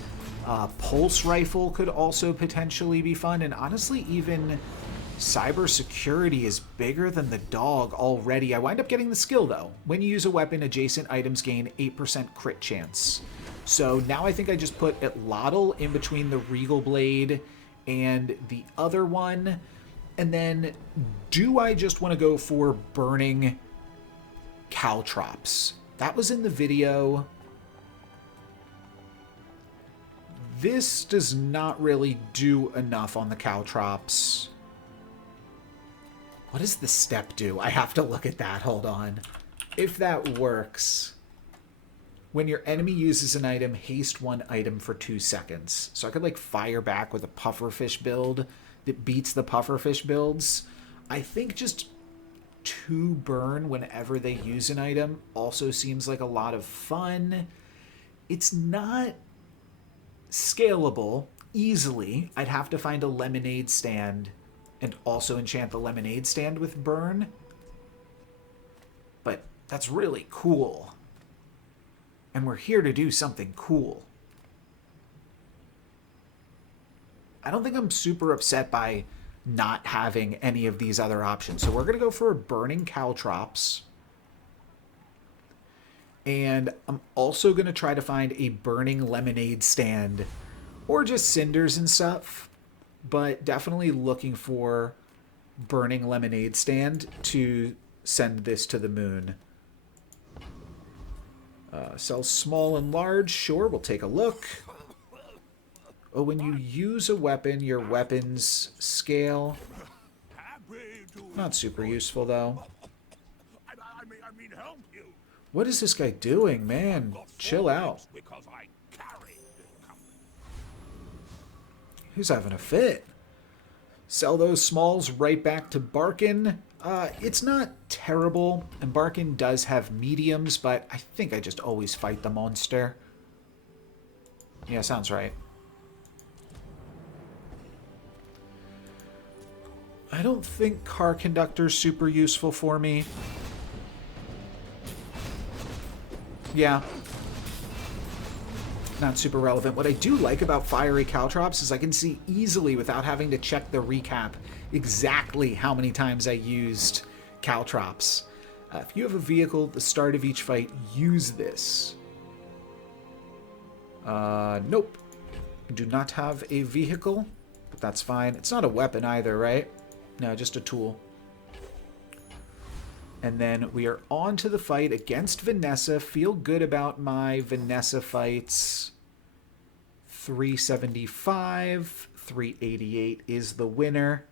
Pulse Rifle could also potentially be fun. And honestly, even Cybersecurity is bigger than the dog already. I wind up getting the skill, though. When you use a weapon, adjacent items gain 8% crit chance. So now I think I just put Lottle in between the Regal Blade and the other one. And then, do I just want to go for Burning Caltrops? That was in the video. This does not really do enough on the Caltrops. What does the step do? I have to look at that. Hold on. If that works, when your enemy uses an item, haste one item for 2 seconds. So I could like fire back with a pufferfish build that beats the pufferfish builds. I think just 2 burn whenever they use an item also seems like a lot of fun. It's not scalable easily. I'd have to find a lemonade stand and also enchant the lemonade stand with burn. But that's really cool. And we're here to do something cool. I don't think I'm super upset by not having any of these other options. So we're going to go for Burning Caltrops. And I'm also going to try to find a Burning Lemonade stand. Or just cinders and stuff. But definitely looking for Burning Lemonade stand to send this to the moon. Sell small and large. Sure, we'll take a look. Oh, when you use a weapon, your weapons scale. Not super useful, though. What is this guy doing, man? Chill out. He's having a fit. Sell those smalls right back to Barkin. It's not terrible, and Barkin does have mediums, but I think I just always fight the monster. Yeah, sounds right. I don't think Car Conductor's super useful for me. Yeah. not super relevant. What I do like about fiery caltrops is I can see easily, without having to check the recap, exactly how many times I used caltrops. If you have a vehicle at the start of each fight, use this. Nope. I do not have a vehicle, but that's fine. It's not a weapon either, right? No, just a tool. And then we are on to the fight against Vanessa. Feel good about my Vanessa fights. 375, 388 is the winner.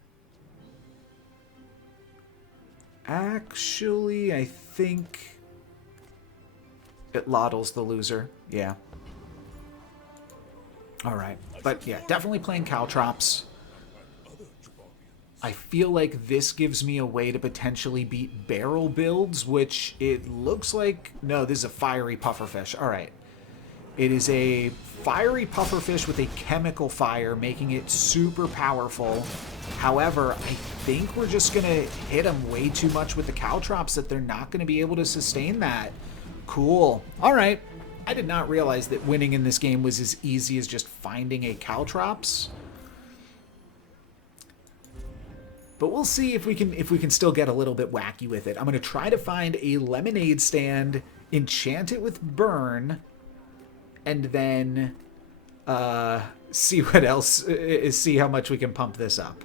Actually, I think Lottle's the loser. Yeah. Alright. But yeah, definitely playing caltrops. I feel like this gives me a way to potentially beat barrel builds, which it looks like... No, this is a fiery pufferfish. Alright. It is a fiery pufferfish with a chemical fire, making it super powerful. However, I think we're just going to hit them way too much with the caltrops that they're not going to be able to sustain that. Cool. Alright. I did not realize that winning in this game was as easy as just finding a caltrops. But we'll see if we can still get a little bit wacky with it. I'm going to try to find a lemonade stand, enchant it with burn, and then see what else, see how much we can pump this up.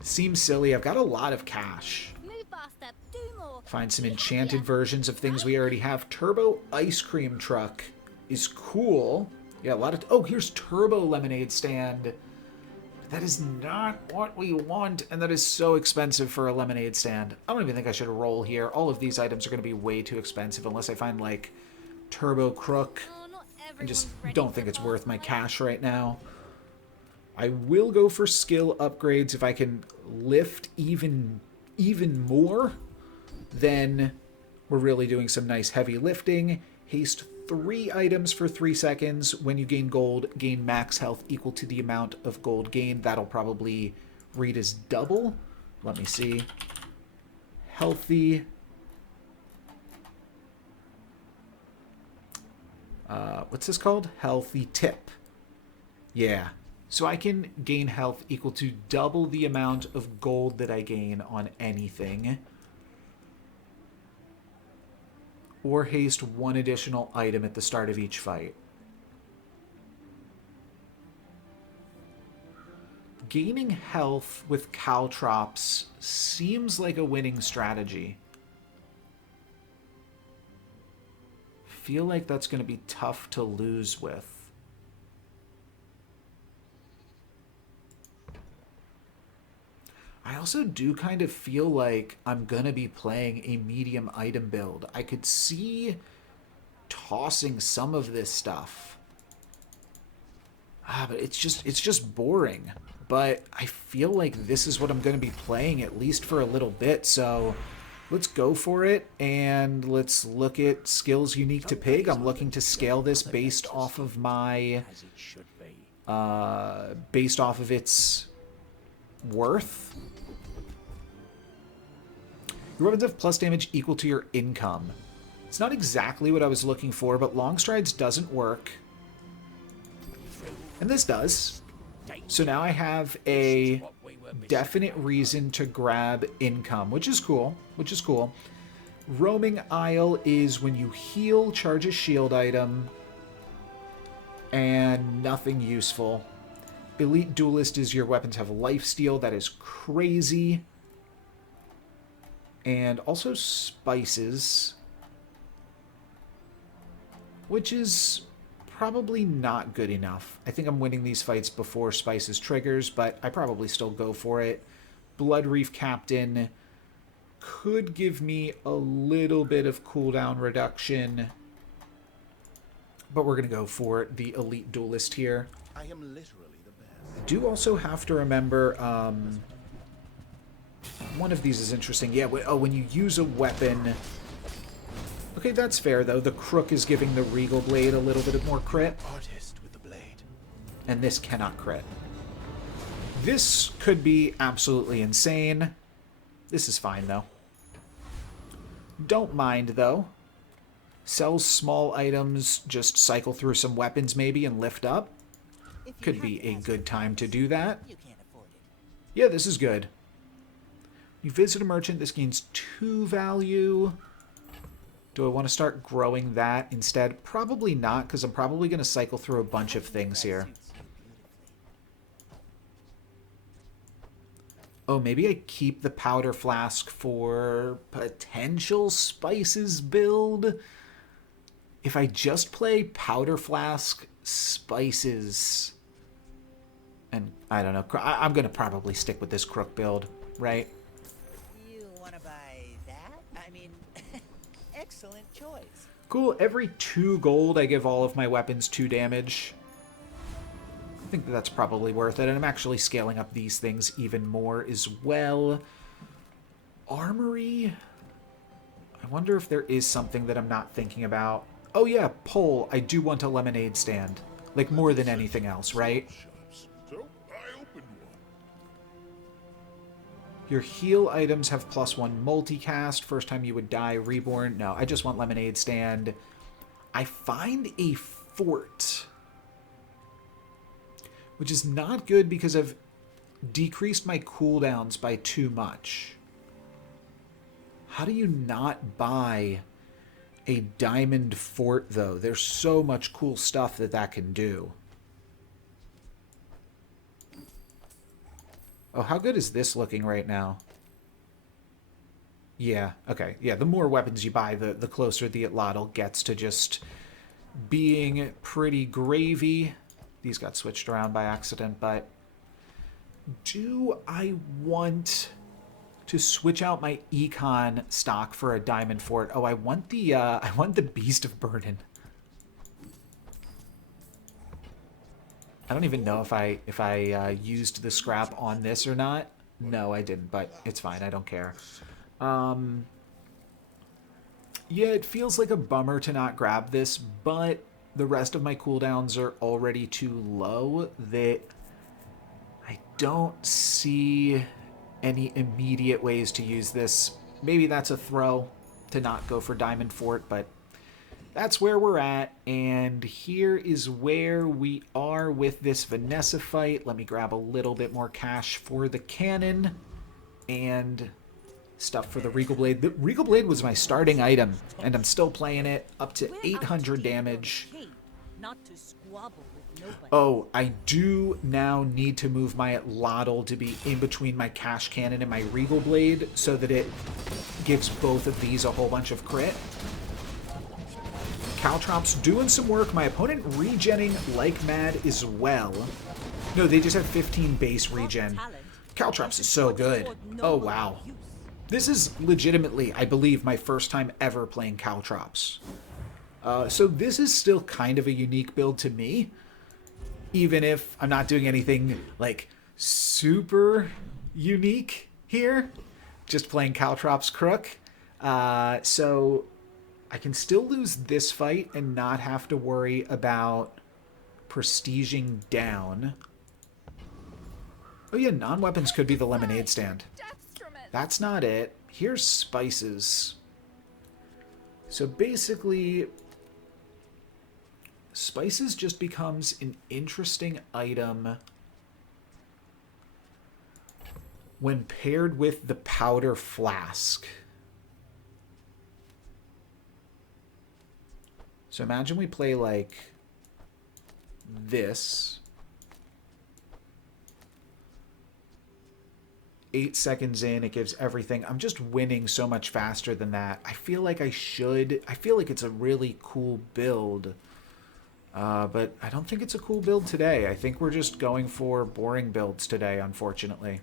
Seems silly. I've got a lot of cash. Find some enchanted versions of things we already have. Turbo ice cream truck is cool. Yeah, a lot of... Oh, here's turbo lemonade stand. That is not what we want, and that is so expensive for a lemonade stand. I don't even think I should roll here. All of these items are going to be way too expensive unless I find, like, turbo crook. I just don't think it's worth my cash right now. I will go for skill upgrades if I can lift even more. Then we're really doing some nice heavy lifting. Haste 3 items for 3 seconds. When you gain gold, gain max health equal to the amount of gold gained. That'll probably read as double. Let me see. Healthy. What's this called? Healthy tip. Yeah. So I can gain health equal to double the amount of gold that I gain on anything. Or haste 1 additional item at the start of each fight. Gaining health with caltrops seems like a winning strategy. Feel like that's going to be tough to lose with. I also do kind of feel like I'm going to be playing a medium item build. I could see tossing some of this stuff. But it's just boring. But I feel like this is what I'm going to be playing at least for a little bit. So let's go for it, and let's look at skills unique to Pig. I'm looking to scale this based off of my... based off of its worth. Your weapons have plus damage equal to your income. It's not exactly what I was looking for, but long strides doesn't work. And this does. So now I have a definite reason to grab income, which is cool. Roaming Isle is when you heal, charge a shield item, and nothing useful. Elite Duelist is your weapons have lifesteal. That is crazy. And also spices, which is probably not good enough. I think I'm winning these fights before spices triggers, but I probably still go for it. Blood Reef Captain could give me a little bit of cooldown reduction, but we're going to go for the Elite Duelist here. I am literally the best. I do also have to remember... one of these is interesting. Yeah, when you use a weapon... Okay, that's fair, though. The Crook is giving the Regal Blade a little bit more crit. Artist with the blade. And this cannot crit. This could be absolutely insane. This is fine, though. Don't mind, though. Sell small items, just cycle through some weapons maybe and lift up. Could be a good time to do that. Yeah, this is good. You visit a merchant, this gains 2 value. Do I want to start growing that instead? Probably not, because I'm probably going to cycle through a bunch of things here. Oh, maybe I keep the powder flask for potential spices build. If I just play powder flask, spices, and I don't know, I'm going to probably stick with this crook build, right? You want to buy that? I mean, excellent choice. Cool, every 2 gold I give all of my weapons 2 damage. I think that's probably worth it, and I'm actually scaling up these things even more as well. Armory? I wonder if there is something that I'm not thinking about. Oh yeah, pole. I do want a lemonade stand. Like, more than anything else, right? So I opened one. Your heal items have +1 multicast. First time you would die, reborn. No, I just want lemonade stand. I find a fort, which is not good because I've decreased my cooldowns by too much. How do you not buy a diamond fort, though? There's so much cool stuff that can do. Oh, how good is this looking right now? Yeah, okay. Yeah, the more weapons you buy, the closer the Atlatl gets to just being pretty gravy. These got switched around by accident, but do I want to switch out my econ stock for a diamond fort? Oh, I want the Beast of Burden. I don't even know if I used the scrap on this or not. No, I didn't, but it's fine. I don't care. Yeah, it feels like a bummer to not grab this, but the rest of my cooldowns are already too low that I don't see any immediate ways to use this. Maybe that's a throw to not go for Diamond Fort, but that's where we're at, and here is where we are with this Vanessa fight. Let me grab a little bit more cash for the cannon and stuff for the Regal Blade. The Regal Blade was my starting item, and I'm still playing it up to 800 damage. Not to squabble with nobody. Oh, I do now need to move my Atlatl to be in between my Cash Cannon and my Regal Blade so that it gives both of these a whole bunch of crit. Caltrops doing some work. My opponent regenning like mad as well. No, they just have 15 base regen. Caltrops is so good. Oh, wow. This is legitimately, I believe, my first time ever playing Caltrops. So this is still kind of a unique build to me, even if I'm not doing anything like super unique here, just playing Caltrops Crook. So I can still lose this fight and not have to worry about prestiging down. Oh yeah, non-weapons could be the lemonade stand. That's not it. Here's spices. So basically, spices just becomes an interesting item when paired with the powder flask. So imagine we play like this. 8 seconds in, it gives everything. I'm just winning so much faster than that. I feel like I should. I feel like it's a really cool build. But I don't think it's a cool build today. I think we're just going for boring builds today, unfortunately.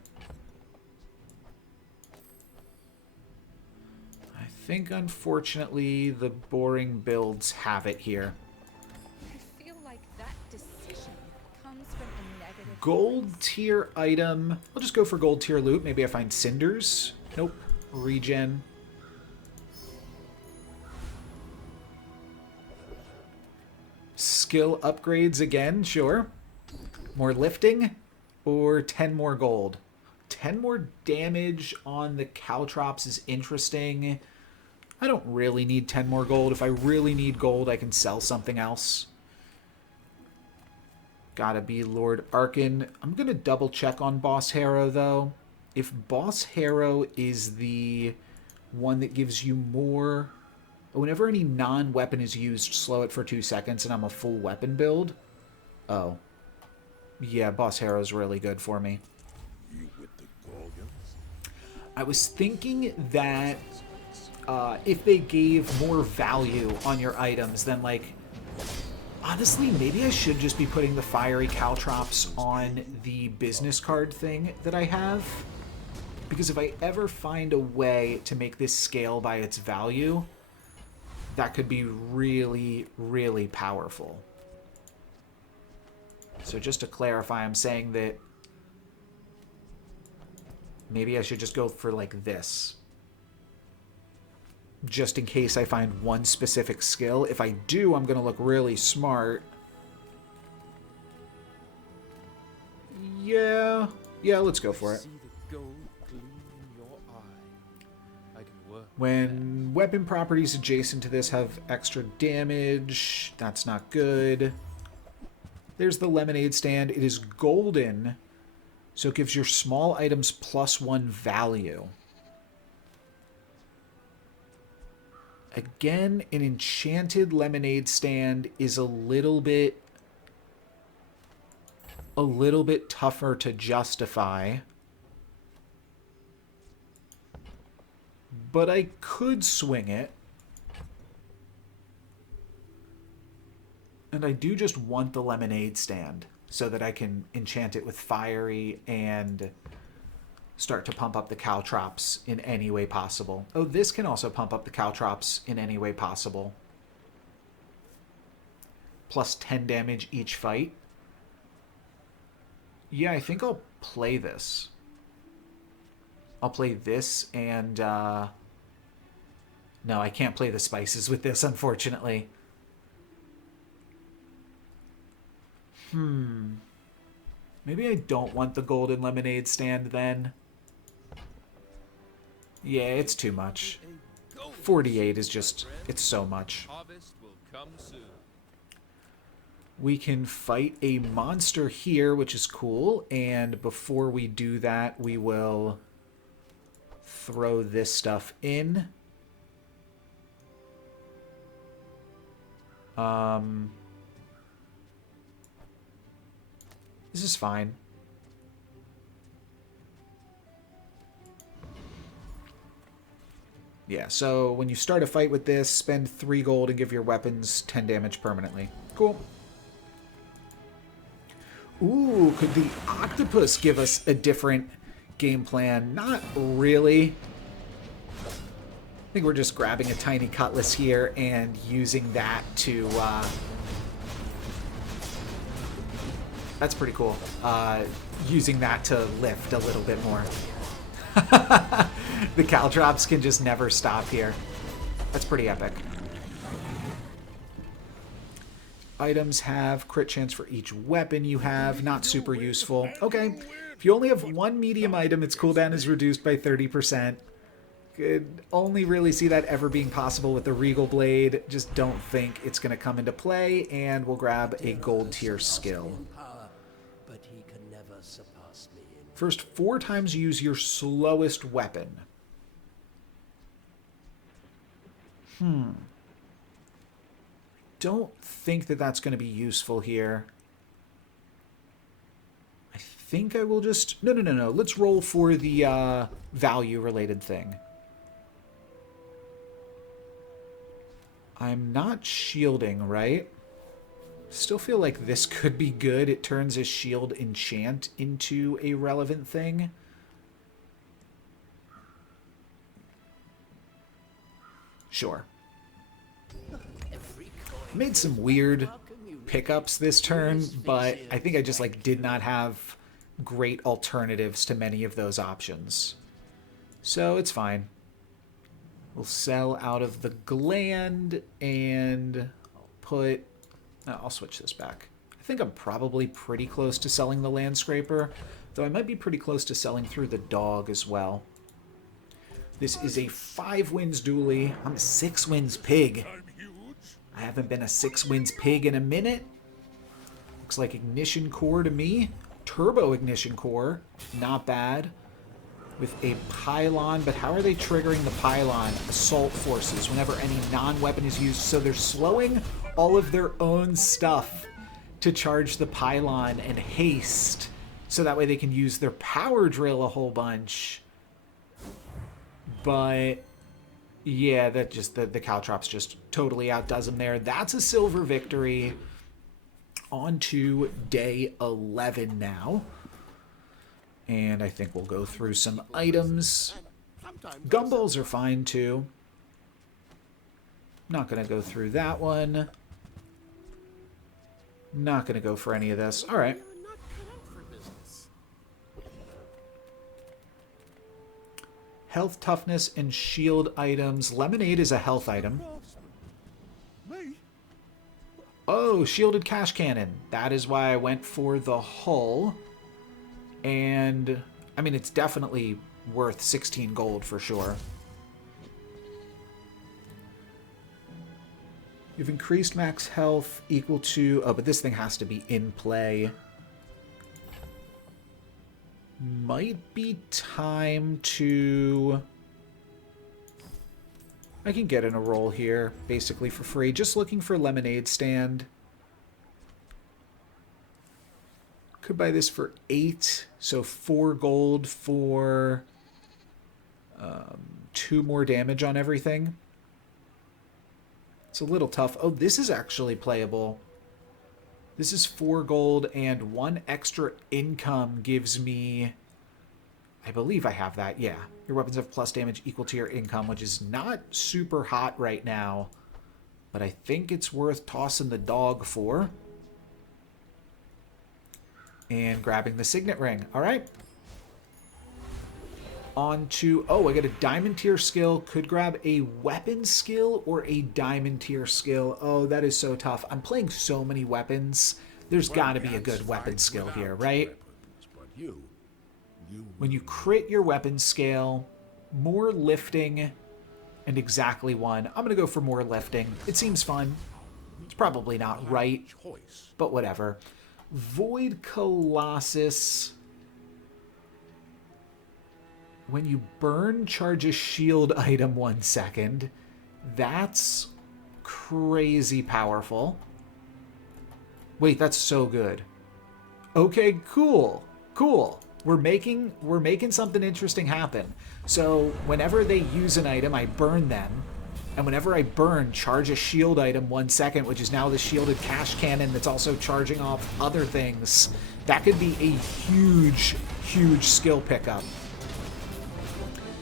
I think, unfortunately, the boring builds have it here. I feel like that decision comes from a negative Gold tier item. I'll just go for gold tier loot. Maybe I find cinders. Nope. Regen. Skill upgrades again, sure. More lifting or 10 more gold. 10 more damage on the Caltrops is interesting. I don't really need 10 more gold. If I really need gold, I can sell something else. Gotta be Lord Arkin. I'm going to double check on Boss Harrow, though. If Boss Harrow is the one that gives you more... Whenever any non-weapon is used, slow it for 2 seconds, and I'm a full weapon build. Oh. Yeah, Boss Harrow's really good for me. You with the Gorgons? I was thinking that if they gave more value on your items, then, like... Honestly, maybe I should just be putting the fiery caltrops on the business card thing that I have. Because if I ever find a way to make this scale by its value, that could be really, really powerful. So just to clarify, I'm saying that maybe I should just go for like this. Just in case I find one specific skill. If I do, I'm going to look really smart. Yeah, let's go for it. When weapon properties adjacent to this have extra damage, that's not good. There's the lemonade stand. It is golden, so it gives your small items +1 value. Again, an enchanted lemonade stand is a little bit tougher to justify. But I could swing it. And I do just want the lemonade stand so that I can enchant it with fiery and start to pump up the caltrops in any way possible. Oh, this can also pump up the caltrops in any way possible. Plus 10 damage each fight. Yeah, I think I'll play this. I'll play this and... No, I can't play the spices with this, unfortunately. Maybe I don't want the golden lemonade stand then. Yeah, it's too much. 48 is just... it's so much. We can fight a monster here, which is cool. And before we do that, we will throw this stuff in. This is fine. Yeah, so when you start a fight with this, spend 3 gold and give your weapons 10 damage permanently. Cool. Ooh, could the octopus give us a different game plan? Not really. I think we're just grabbing a tiny cutlass here and using that to... That's pretty cool. Using that to lift a little bit more. The caltrops can just never stop here. That's pretty epic. Items have crit chance for each weapon you have. Not super useful. Okay. If you only have one medium item, its cooldown is reduced by 30%. Could only really see that ever being possible with the Regal Blade. Just don't think it's going to come into play, and we'll grab a gold tier skill. First 4 times use your slowest weapon. Don't think that that's going to be useful here. I think I will just... No. Let's roll for the value-related thing. I'm not shielding, right? Still feel like this could be good. It turns a shield enchant into a relevant thing. Sure. Made some weird pickups this turn, but I think I just did not have great alternatives to many of those options. So it's fine. We'll sell out of the gland and put... I'll switch this back. I think I'm probably pretty close to selling the land scraper, though I might be pretty close to selling through the dog as well. This is a 5 wins dually. I'm a 6 wins pig. I'm huge. I haven't been a 6 wins pig in a minute. Looks like ignition core to me. Turbo ignition core. Not bad. With a pylon, but how are they triggering the pylon? Assault forces whenever any non-weapon is used. So they're slowing all of their own stuff to charge the pylon and haste. So that way they can use their power drill a whole bunch. But yeah, that just the Caltrops just totally outdoes them there. That's a silver victory. On to day 11 now. And I think we'll go through some items. Gumballs are fine too. Not going to go through that one. Not going to go for any of this. All right. Health, toughness, and shield items. Lemonade is a health item. Oh, shielded cash cannon. That is why I went for the hull. And, I mean, it's definitely worth 16 gold for sure. You've increased max health equal to... Oh, but this thing has to be in play. Might be time to... I can get in a roll here, basically for free. Just looking for lemonade stand. Could buy this for 8, so 4 gold for 2 more damage on everything. It's a little tough. Oh, this is actually playable. This is 4 gold, and 1 extra income gives me... I believe I have that, yeah. Your weapons have plus damage equal to your income, which is not super hot right now. But I think it's worth tossing the dog for. And grabbing the signet ring. All right. On to... Oh, I got a diamond tier skill. Could grab a weapon skill or a diamond tier skill. Oh, that is so tough. I'm playing so many weapons. There's got to be a good weapon skill here, right? When you crit your weapon scale, more lifting, and exactly 1. I'm going to go for more lifting. It seems fun. It's probably not right, but whatever. Void Colossus. When you burn, charge a shield item 1 second. That's crazy powerful. Wait, that's so good. Okay, cool. Cool. We're making something interesting happen. So whenever they use an item, I burn them. And whenever I burn, charge a shield item 1 second, which is now the shielded cash cannon that's also charging off other things. That could be a huge, huge skill pickup.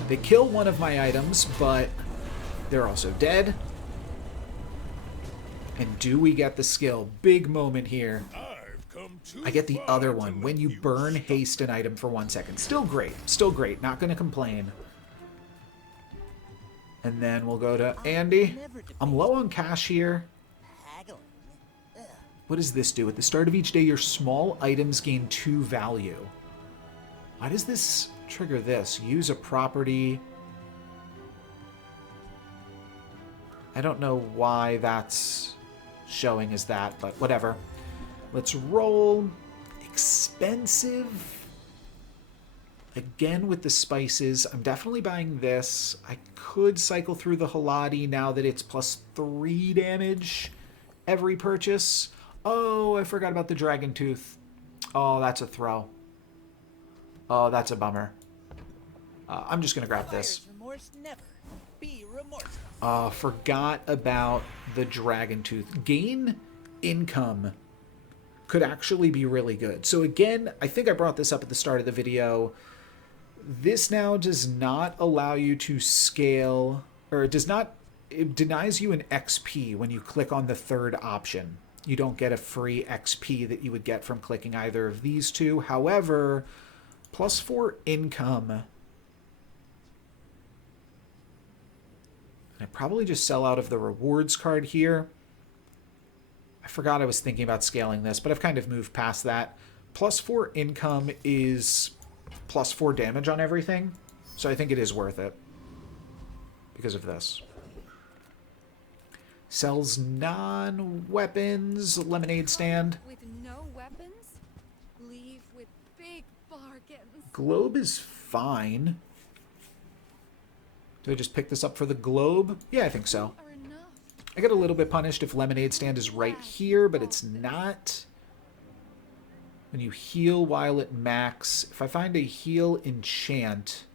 They kill one of my items, but they're also dead. And do we get the skill? Big moment here. I get the other one. When you burn, haste an item for 1 second. Still great. Still great. Not going to complain. And then we'll go to Andy. I'm low on cash here. What does this do? At the start of each day, your small items gain 2 value. Why does this trigger this? Use a property. I don't know why that's showing as that, but whatever. Let's roll. Expensive. Again with the spices. I'm definitely buying this. I could cycle through the Haladi now that it's plus 3 damage every purchase. Oh, I forgot about the Dragon Tooth. Oh, that's a throw. Oh, that's a bummer. I'm just going to grab this. Forgot about the Dragon Tooth. Gain income could actually be really good. So again, I think I brought this up at the start of the video. This now does not allow you to scale, or it denies you an XP when you click on the 3rd option. You don't get a free XP that you would get from clicking either of these two. However, plus 4 income. I probably just sell out of the rewards card here. I forgot I was thinking about scaling this, but I've kind of moved past that. Plus 4 income is plus 4 damage on everything, so I think it is worth it. because of this. Sells non-weapons lemonade stand. With no weapons, leave with big bargains. Globe is fine. Do I just pick this up for the globe? Yeah, I think so. Are enough. I get a little bit punished if lemonade stand is right here, but it's not. When you heal while at max, if I find a heal enchant,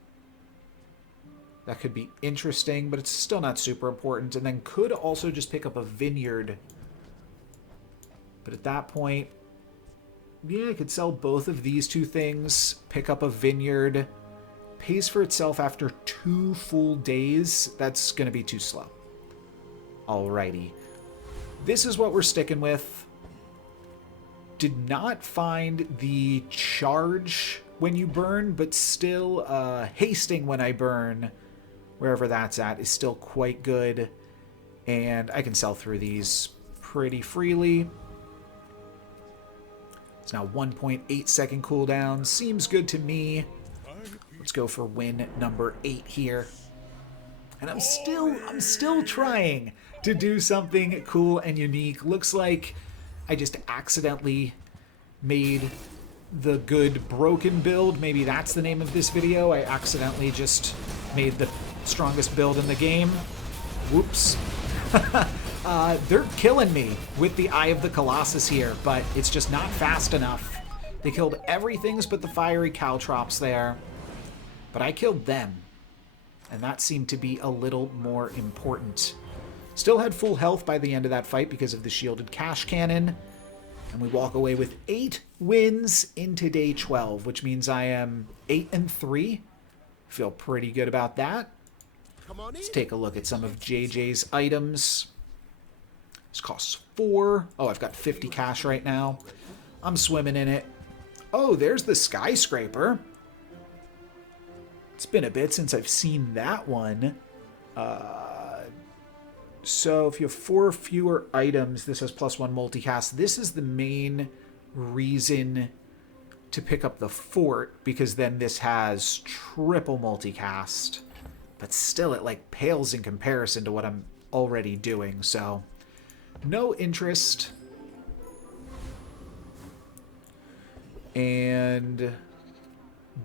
that could be interesting, but it's still not super important. And then could also just pick up a vineyard. But at that point, yeah, I could sell both of these two things, pick up a vineyard. Pays for itself after 2 full days. That's going to be too slow. Alrighty. This is what we're sticking with. Did not find the charge when you burn, but still hasting when I burn, wherever that's at, is still quite good. And I can sell through these pretty freely. It's now 1.8 second cooldown. Seems good to me. Let's go for win number 8 here. And I'm still trying to do something cool and unique. Looks like I just accidentally made the good broken build. Maybe that's the name of this video. I accidentally just made the strongest build in the game. Whoops. They're killing me with the Eye of the Colossus here, but it's just not fast enough. They killed everything but the fiery caltrops there. But I killed them, and that seemed to be a little more important. Still had full health by the end of that fight because of the shielded cash cannon, and we walk away with 8 wins into day 12, which means I am 8-3. Feel pretty good about that. Let's take a look at some of JJ's items. This costs 4. Oh, I've got 50 cash right now. I'm swimming in it. Oh, there's the skyscraper. It's been a bit since I've seen that one. So if you have 4 fewer items, this has +1 multicast. This is the main reason to pick up the fort, because then this has triple multicast. But still, it like pales in comparison to what I'm already doing. So no interest. And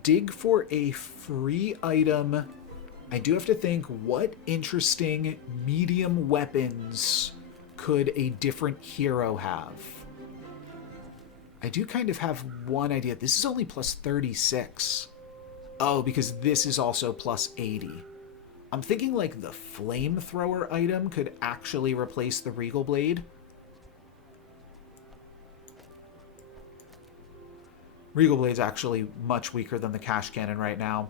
dig for a free item. I do have to think, what interesting medium weapons could a different hero have? I do kind of have one idea. This is only +36. Oh, because this is also +80. I'm thinking like the flamethrower item could actually replace the Regal Blade. Regal Blade's actually much weaker than the Cash Cannon right now.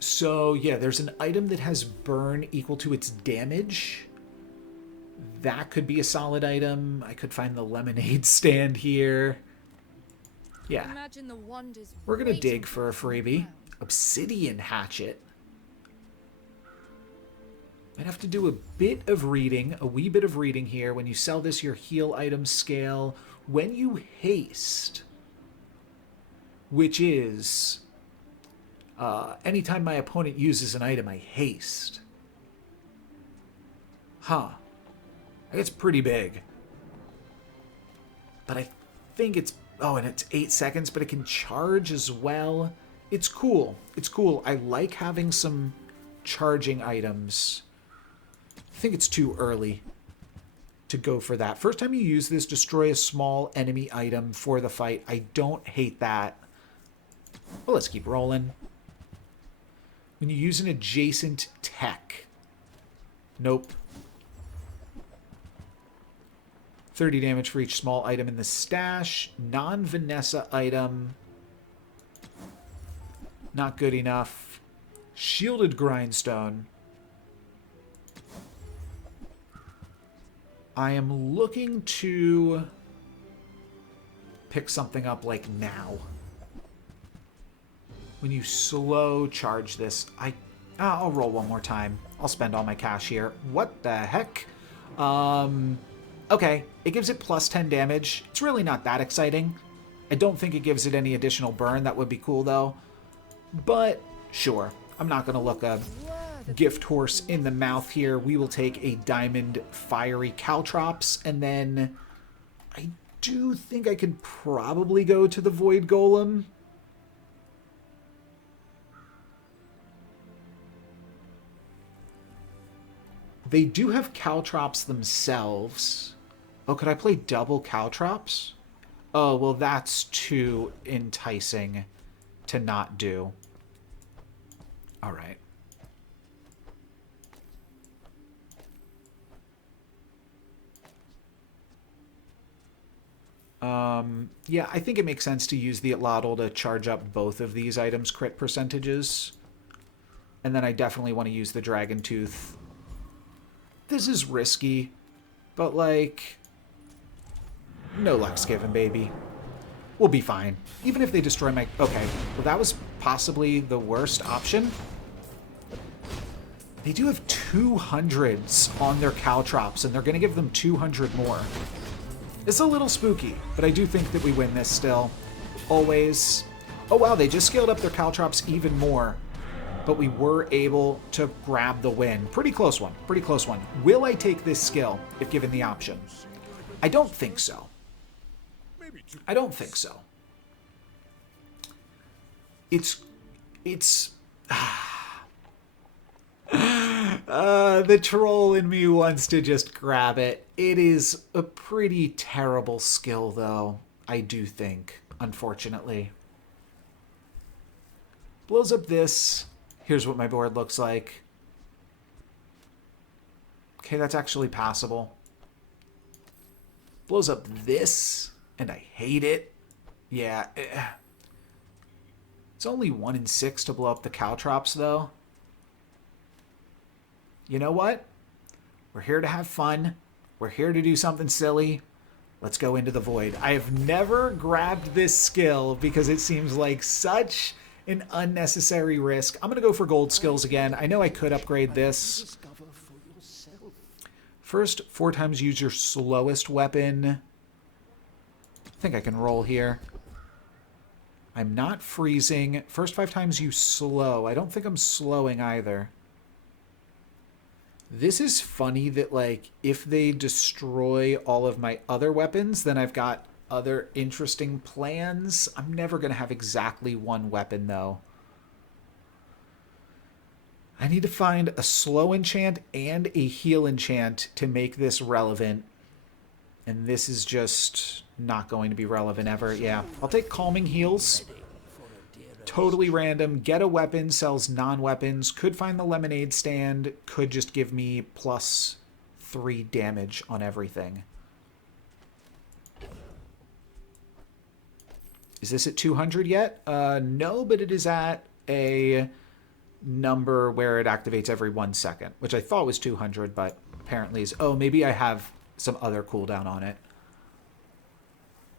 So, yeah, there's an item that has burn equal to its damage. That could be a solid item. I could find the lemonade stand here. Yeah. Imagine the wonders We're going to waiting dig for a freebie. Obsidian Hatchet. Might have to do a bit of reading, a wee bit of reading here. When you sell this, your heal item scale, when you haste, which is anytime my opponent uses an item, I haste. Huh. I guess pretty big. But I think it's... Oh, and it's 8 seconds, but it can charge as well. It's cool. It's cool. I like having some charging items. I think it's too early to go for that. First time you use this, destroy a small enemy item for the fight. I don't hate that. Well, let's keep rolling. When you use an adjacent tech. Nope. 30 damage for each small item in the stash. Non-Vanessa item. Not good enough. Shielded grindstone. I am looking to pick something up like now. When you slow charge this, I'll roll one more time. I'll spend all my cash here. What the heck? Okay, it gives it +10 damage. It's really not that exciting. I don't think it gives it any additional burn. That would be cool, though. But, sure. I'm not going to look a gift horse in the mouth here. We will take a diamond fiery caltrops, and then I do think I could probably go to the void golem. They do have caltrops themselves. Oh, could I play double caltrops? Oh, well, that's too enticing to not do. All right. Yeah, I think it makes sense to use the Atlatl to charge up both of these items' crit percentages. And then I definitely want to use the Dragon Tooth. This is risky, but like, no luck's given, baby. We'll be fine. Even if they destroy my... Okay, well that was possibly the worst option. They do have 200s on their caltrops, and they're going to give them 200 more. It's a little spooky, but I do think that we win this still. Always. Oh wow, they just scaled up their caltrops even more. But we were able to grab the win. Pretty close one. Pretty close one. Will I take this skill if given the option? I don't think so. I don't think so. It's the troll in me wants to just grab it. It is a pretty terrible skill, though, I do think, unfortunately. Blows up this. Here's what my board looks like. Okay, that's actually passable. Blows up this, and I hate it. Yeah. It's only 1 in 6 to blow up the caltrops, though. You know what? We're here to have fun. We're here to do something silly. Let's go into the void. I have never grabbed this skill because it seems like such an unnecessary risk. I'm going to go for gold skills again. I know I could upgrade this. First, 4 times use your slowest weapon. I think I can roll here. I'm not freezing. First 5 times use slow. I don't think I'm slowing either. This is funny that, like, if they destroy all of my other weapons, then I've got other interesting plans. I'm never going to have exactly one weapon, though. I need to find a slow enchant and a heal enchant to make this relevant. And this is just not going to be relevant ever. Yeah, I'll take calming heals. Totally random. Get a weapon, sells non-weapons. Could find the lemonade stand. Could just give me +3 damage on everything. Is this at 200 yet? No, but it is at a number where it activates every 1 second, which I thought was 200, but apparently is... Oh, maybe I have some other cooldown on it.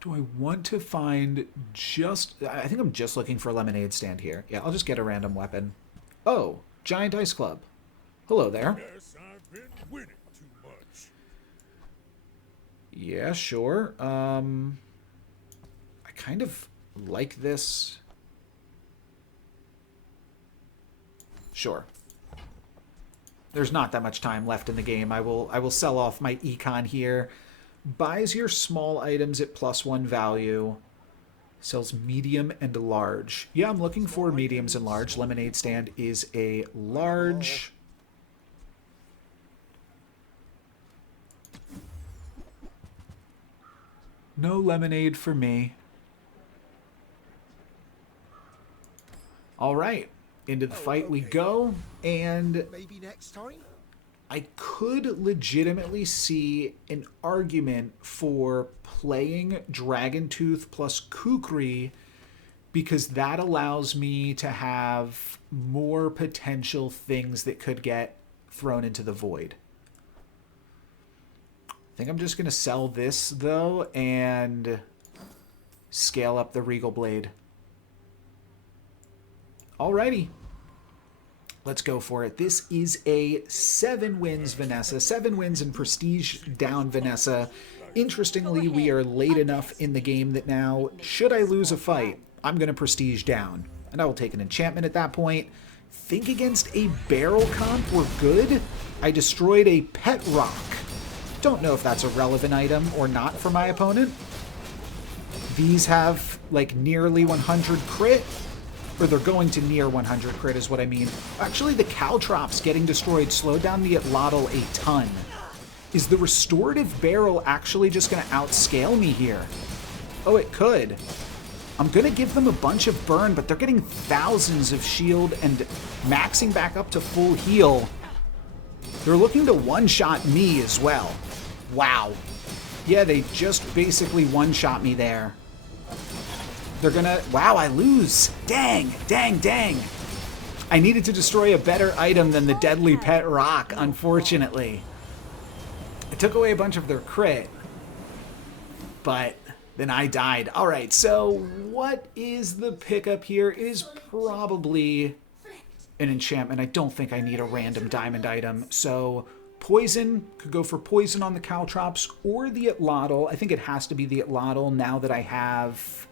Do I want to find just... I think I'm just looking for a lemonade stand here. Yeah, I'll just get a random weapon. Oh, giant ice club. Hello there. Yes, I've been winning too much. Yeah, sure. I kind of like this. Sure. There's not that much time left in the game. I will sell off my econ here. Buys your small items at +1 value. Sells medium and large. Yeah, I'm looking for mediums and large. Lemonade stand is a large. No lemonade for me. All right. Into the fight we go. And Maybe next time? I could legitimately see an argument for playing Dragon Tooth plus Kukri because that allows me to have more potential things that could get thrown into the void. I think I'm just going to sell this, though, and scale up the Regal Blade. Alrighty. Let's go for it. This is a 7 wins Vanessa. 7 wins and prestige down Vanessa. Interestingly, we are late enough in the game that now, should I lose a fight, I'm going to prestige down. And I will take an enchantment at that point. think against a barrel comp we're good. I destroyed a pet rock. Don't know if that's a relevant item or not for my opponent. These have like nearly 100 crit, or they're going to near 100 crit is what I mean. Actually, the Caltrops getting destroyed slowed down the Atlatl a ton. Is the restorative barrel actually just going to outscale me here? Oh, it could. I'm going to give them a bunch of burn, but they're getting thousands of shield and maxing back up to full heal. They're looking to one-shot me as well. Wow. Yeah, they just basically one-shot me there. They're gonna... Wow, I lose. Dang, dang, dang. I needed to destroy a better item than the deadly pet rock, unfortunately. I took away a bunch of their crit, but then I died. All right, so what is the pickup here? It is probably an enchantment. I don't think I need a random diamond item. So poison, could go for poison on the Caltrops or the Atlatl. I think it has to be the Atlatl now that I have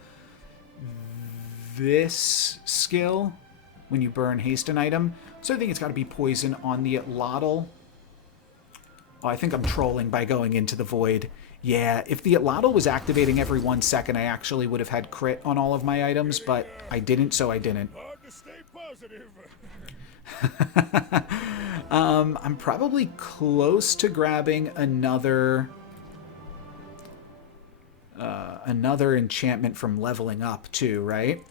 this skill when you burn haste an item. So I think it's got to be poison on the Atlatl. Oh, I think I'm trolling by going into the void. Yeah, if the Atlatl was activating every 1 second, I actually would have had crit on all of my items, but I didn't, so I didn't. Hard to stay positive. I'm probably close to grabbing another enchantment from leveling up too, right?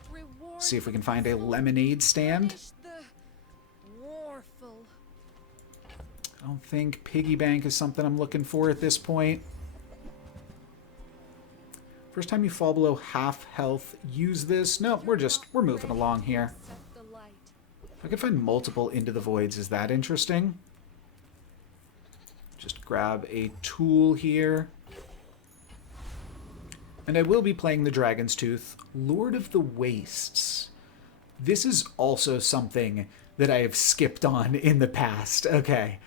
See if we can find a lemonade stand. I don't think piggy bank is something I'm looking for at this point. First time you fall below half health, use this. No, we're moving along here. If I could find multiple Into the Voids, is that interesting? Just grab a tool here. And I will be playing the Dragon's Tooth, Lord of the Wastes. This is also something that I have skipped on in the past. Okay.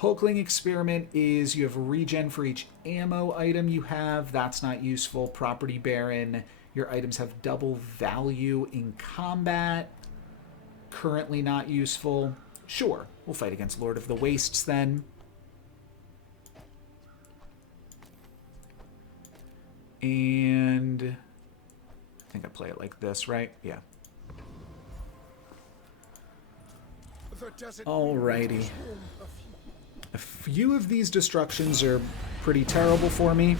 Hulkling Experiment is you have regen for each ammo item you have. That's not useful. Property Baron, your items have double value in combat. Currently not useful. Sure, we'll fight against Lord of the Wastes then. And I think I play it like this, right? Yeah. Alrighty. A few of these destructions are pretty terrible for me.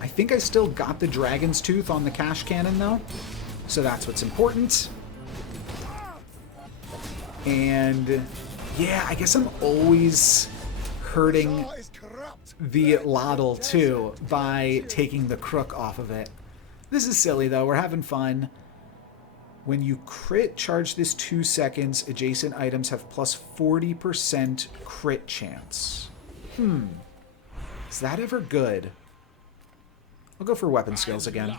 I think I still got the Dragon's Tooth on the cash cannon, though. So that's what's important. And yeah, I guess I'm always hurting the Atlatl, too, by taking the crook off of it. This is silly, though. We're having fun. When you crit, charge this 2 seconds. Adjacent items have plus 40% crit chance. Is that ever good? I'll go for weapon skills again.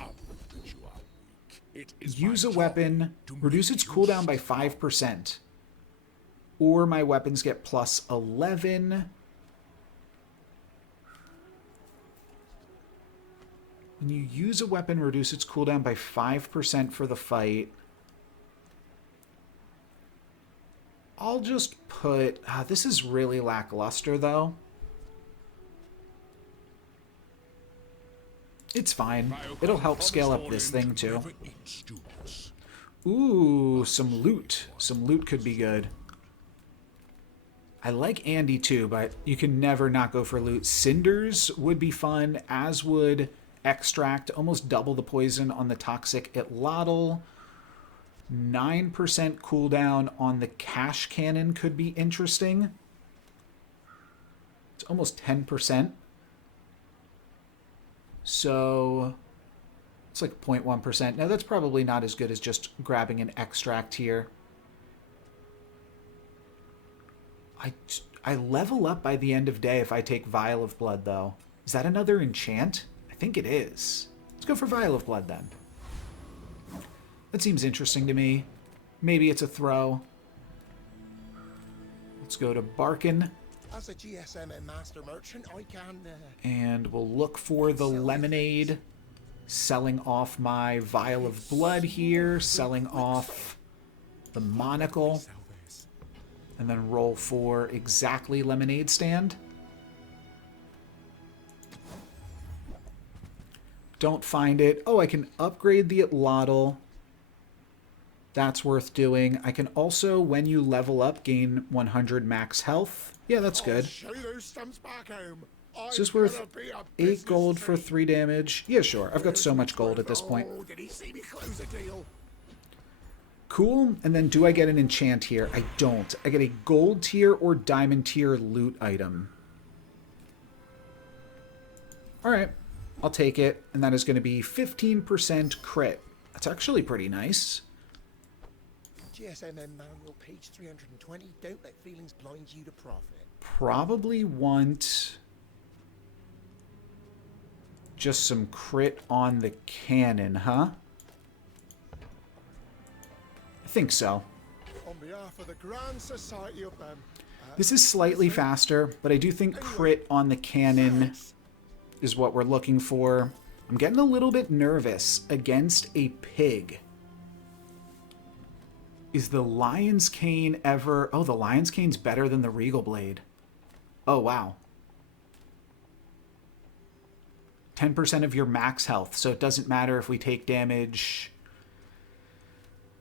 Use a weapon, reduce its cooldown by 5%. Or my weapons get plus 11. When you use a weapon, reduce its cooldown by 5% for the fight. I'll just put... this is really lackluster, though. It's fine. It'll help scale up this thing, too. Ooh, some loot. Some loot could be good. I like Andy, too, but you can never not go for loot. Cinders would be fun, as would Extract. Almost double the poison on the Toxic Atlatl. 9% cooldown on the Cash Cannon could be interesting. It's almost 10%. So it's like 0.1%. Now that's probably not as good as just grabbing an Extract here. I level up by the end of day if I take Vial of Blood, though. Is that another enchant? I think it is. Let's go for Vial of Blood, then. That seems interesting to me. Maybe it's a throw. Let's go to Barkin. As a GSM and master merchant, I can... And we'll look for the lemonade. Selling off my Vial of Blood here. Selling off the monocle, and then roll for exactly lemonade stand. Don't find it. Oh, I can upgrade the Atlatl. That's worth doing. I can also, when you level up, gain 100 max health. Yeah, that's good. Show those stumps back home. Is this worth 8 gold for 3 damage? Yeah, sure. I've got so much gold at this point. Oh, did he see me close a deal? Cool. And then do I get an enchant here? I don't. I get a gold tier or diamond tier loot item. All right. I'll take it. And that is going to be 15% crit. That's actually pretty nice. GSMM manual, page 320. Don't let feelings blind you to profit. Probably want just some crit on the cannon, huh? I think so. On behalf of the Grand Society of them. This is slightly faster, but I do think crit on the cannon is what we're looking for. I'm getting a little bit nervous against a pig. Is the Lion's Cane ever... Oh, the Lion's Cane's better than the Regal Blade. Oh, wow. 10% of your max health, so it doesn't matter if we take damage.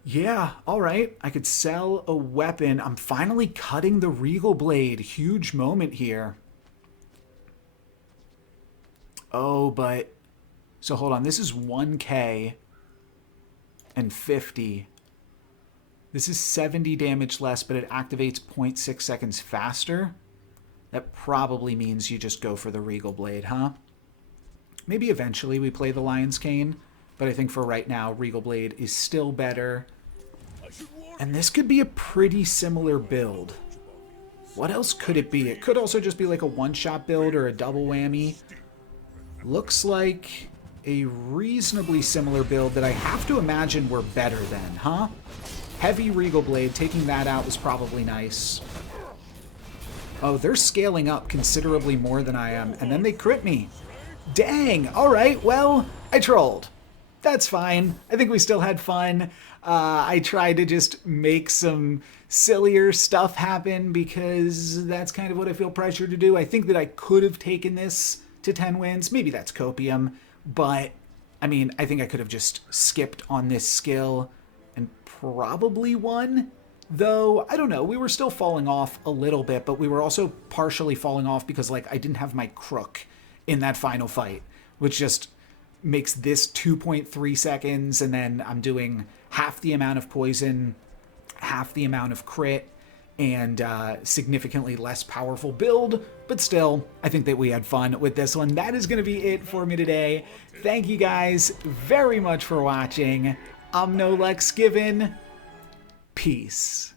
Yeah, all right. I could sell a weapon. I'm finally cutting the Regal Blade. Huge moment here. Oh, but... So hold on. This is 1k and 50. This is 70 damage less, but it activates 0.6 seconds faster. That probably means you just go for the Regal Blade, huh? Maybe eventually we play the Lion's Cane, but I think for right now, Regal Blade is still better. And this could be a pretty similar build. What else could it be? It could also just be like a one-shot build or a double whammy. Looks like a reasonably similar build that I have to imagine we're better than, huh? Heavy Regal Blade, taking that out was probably nice. Oh, they're scaling up considerably more than I am, and then they crit me. Dang, alright, well, I trolled. That's fine. I think we still had fun. I tried to just make some sillier stuff happen because that's kind of what I feel pressured to do. I think that I could have taken this to 10 wins. Maybe that's copium, but I mean, I think I could have just skipped on this skill and probably won. Though, I don't know, we were still falling off a little bit, but we were also partially falling off because, like, I didn't have my crook in that final fight, which just makes this 2.3 seconds, and then I'm doing half the amount of poison, half the amount of crit, and significantly less powerful build, but still, I think that we had fun with this one. That is going to be it for me today. Thank you guys very much for watching. I'm NoLucksGiven. Peace.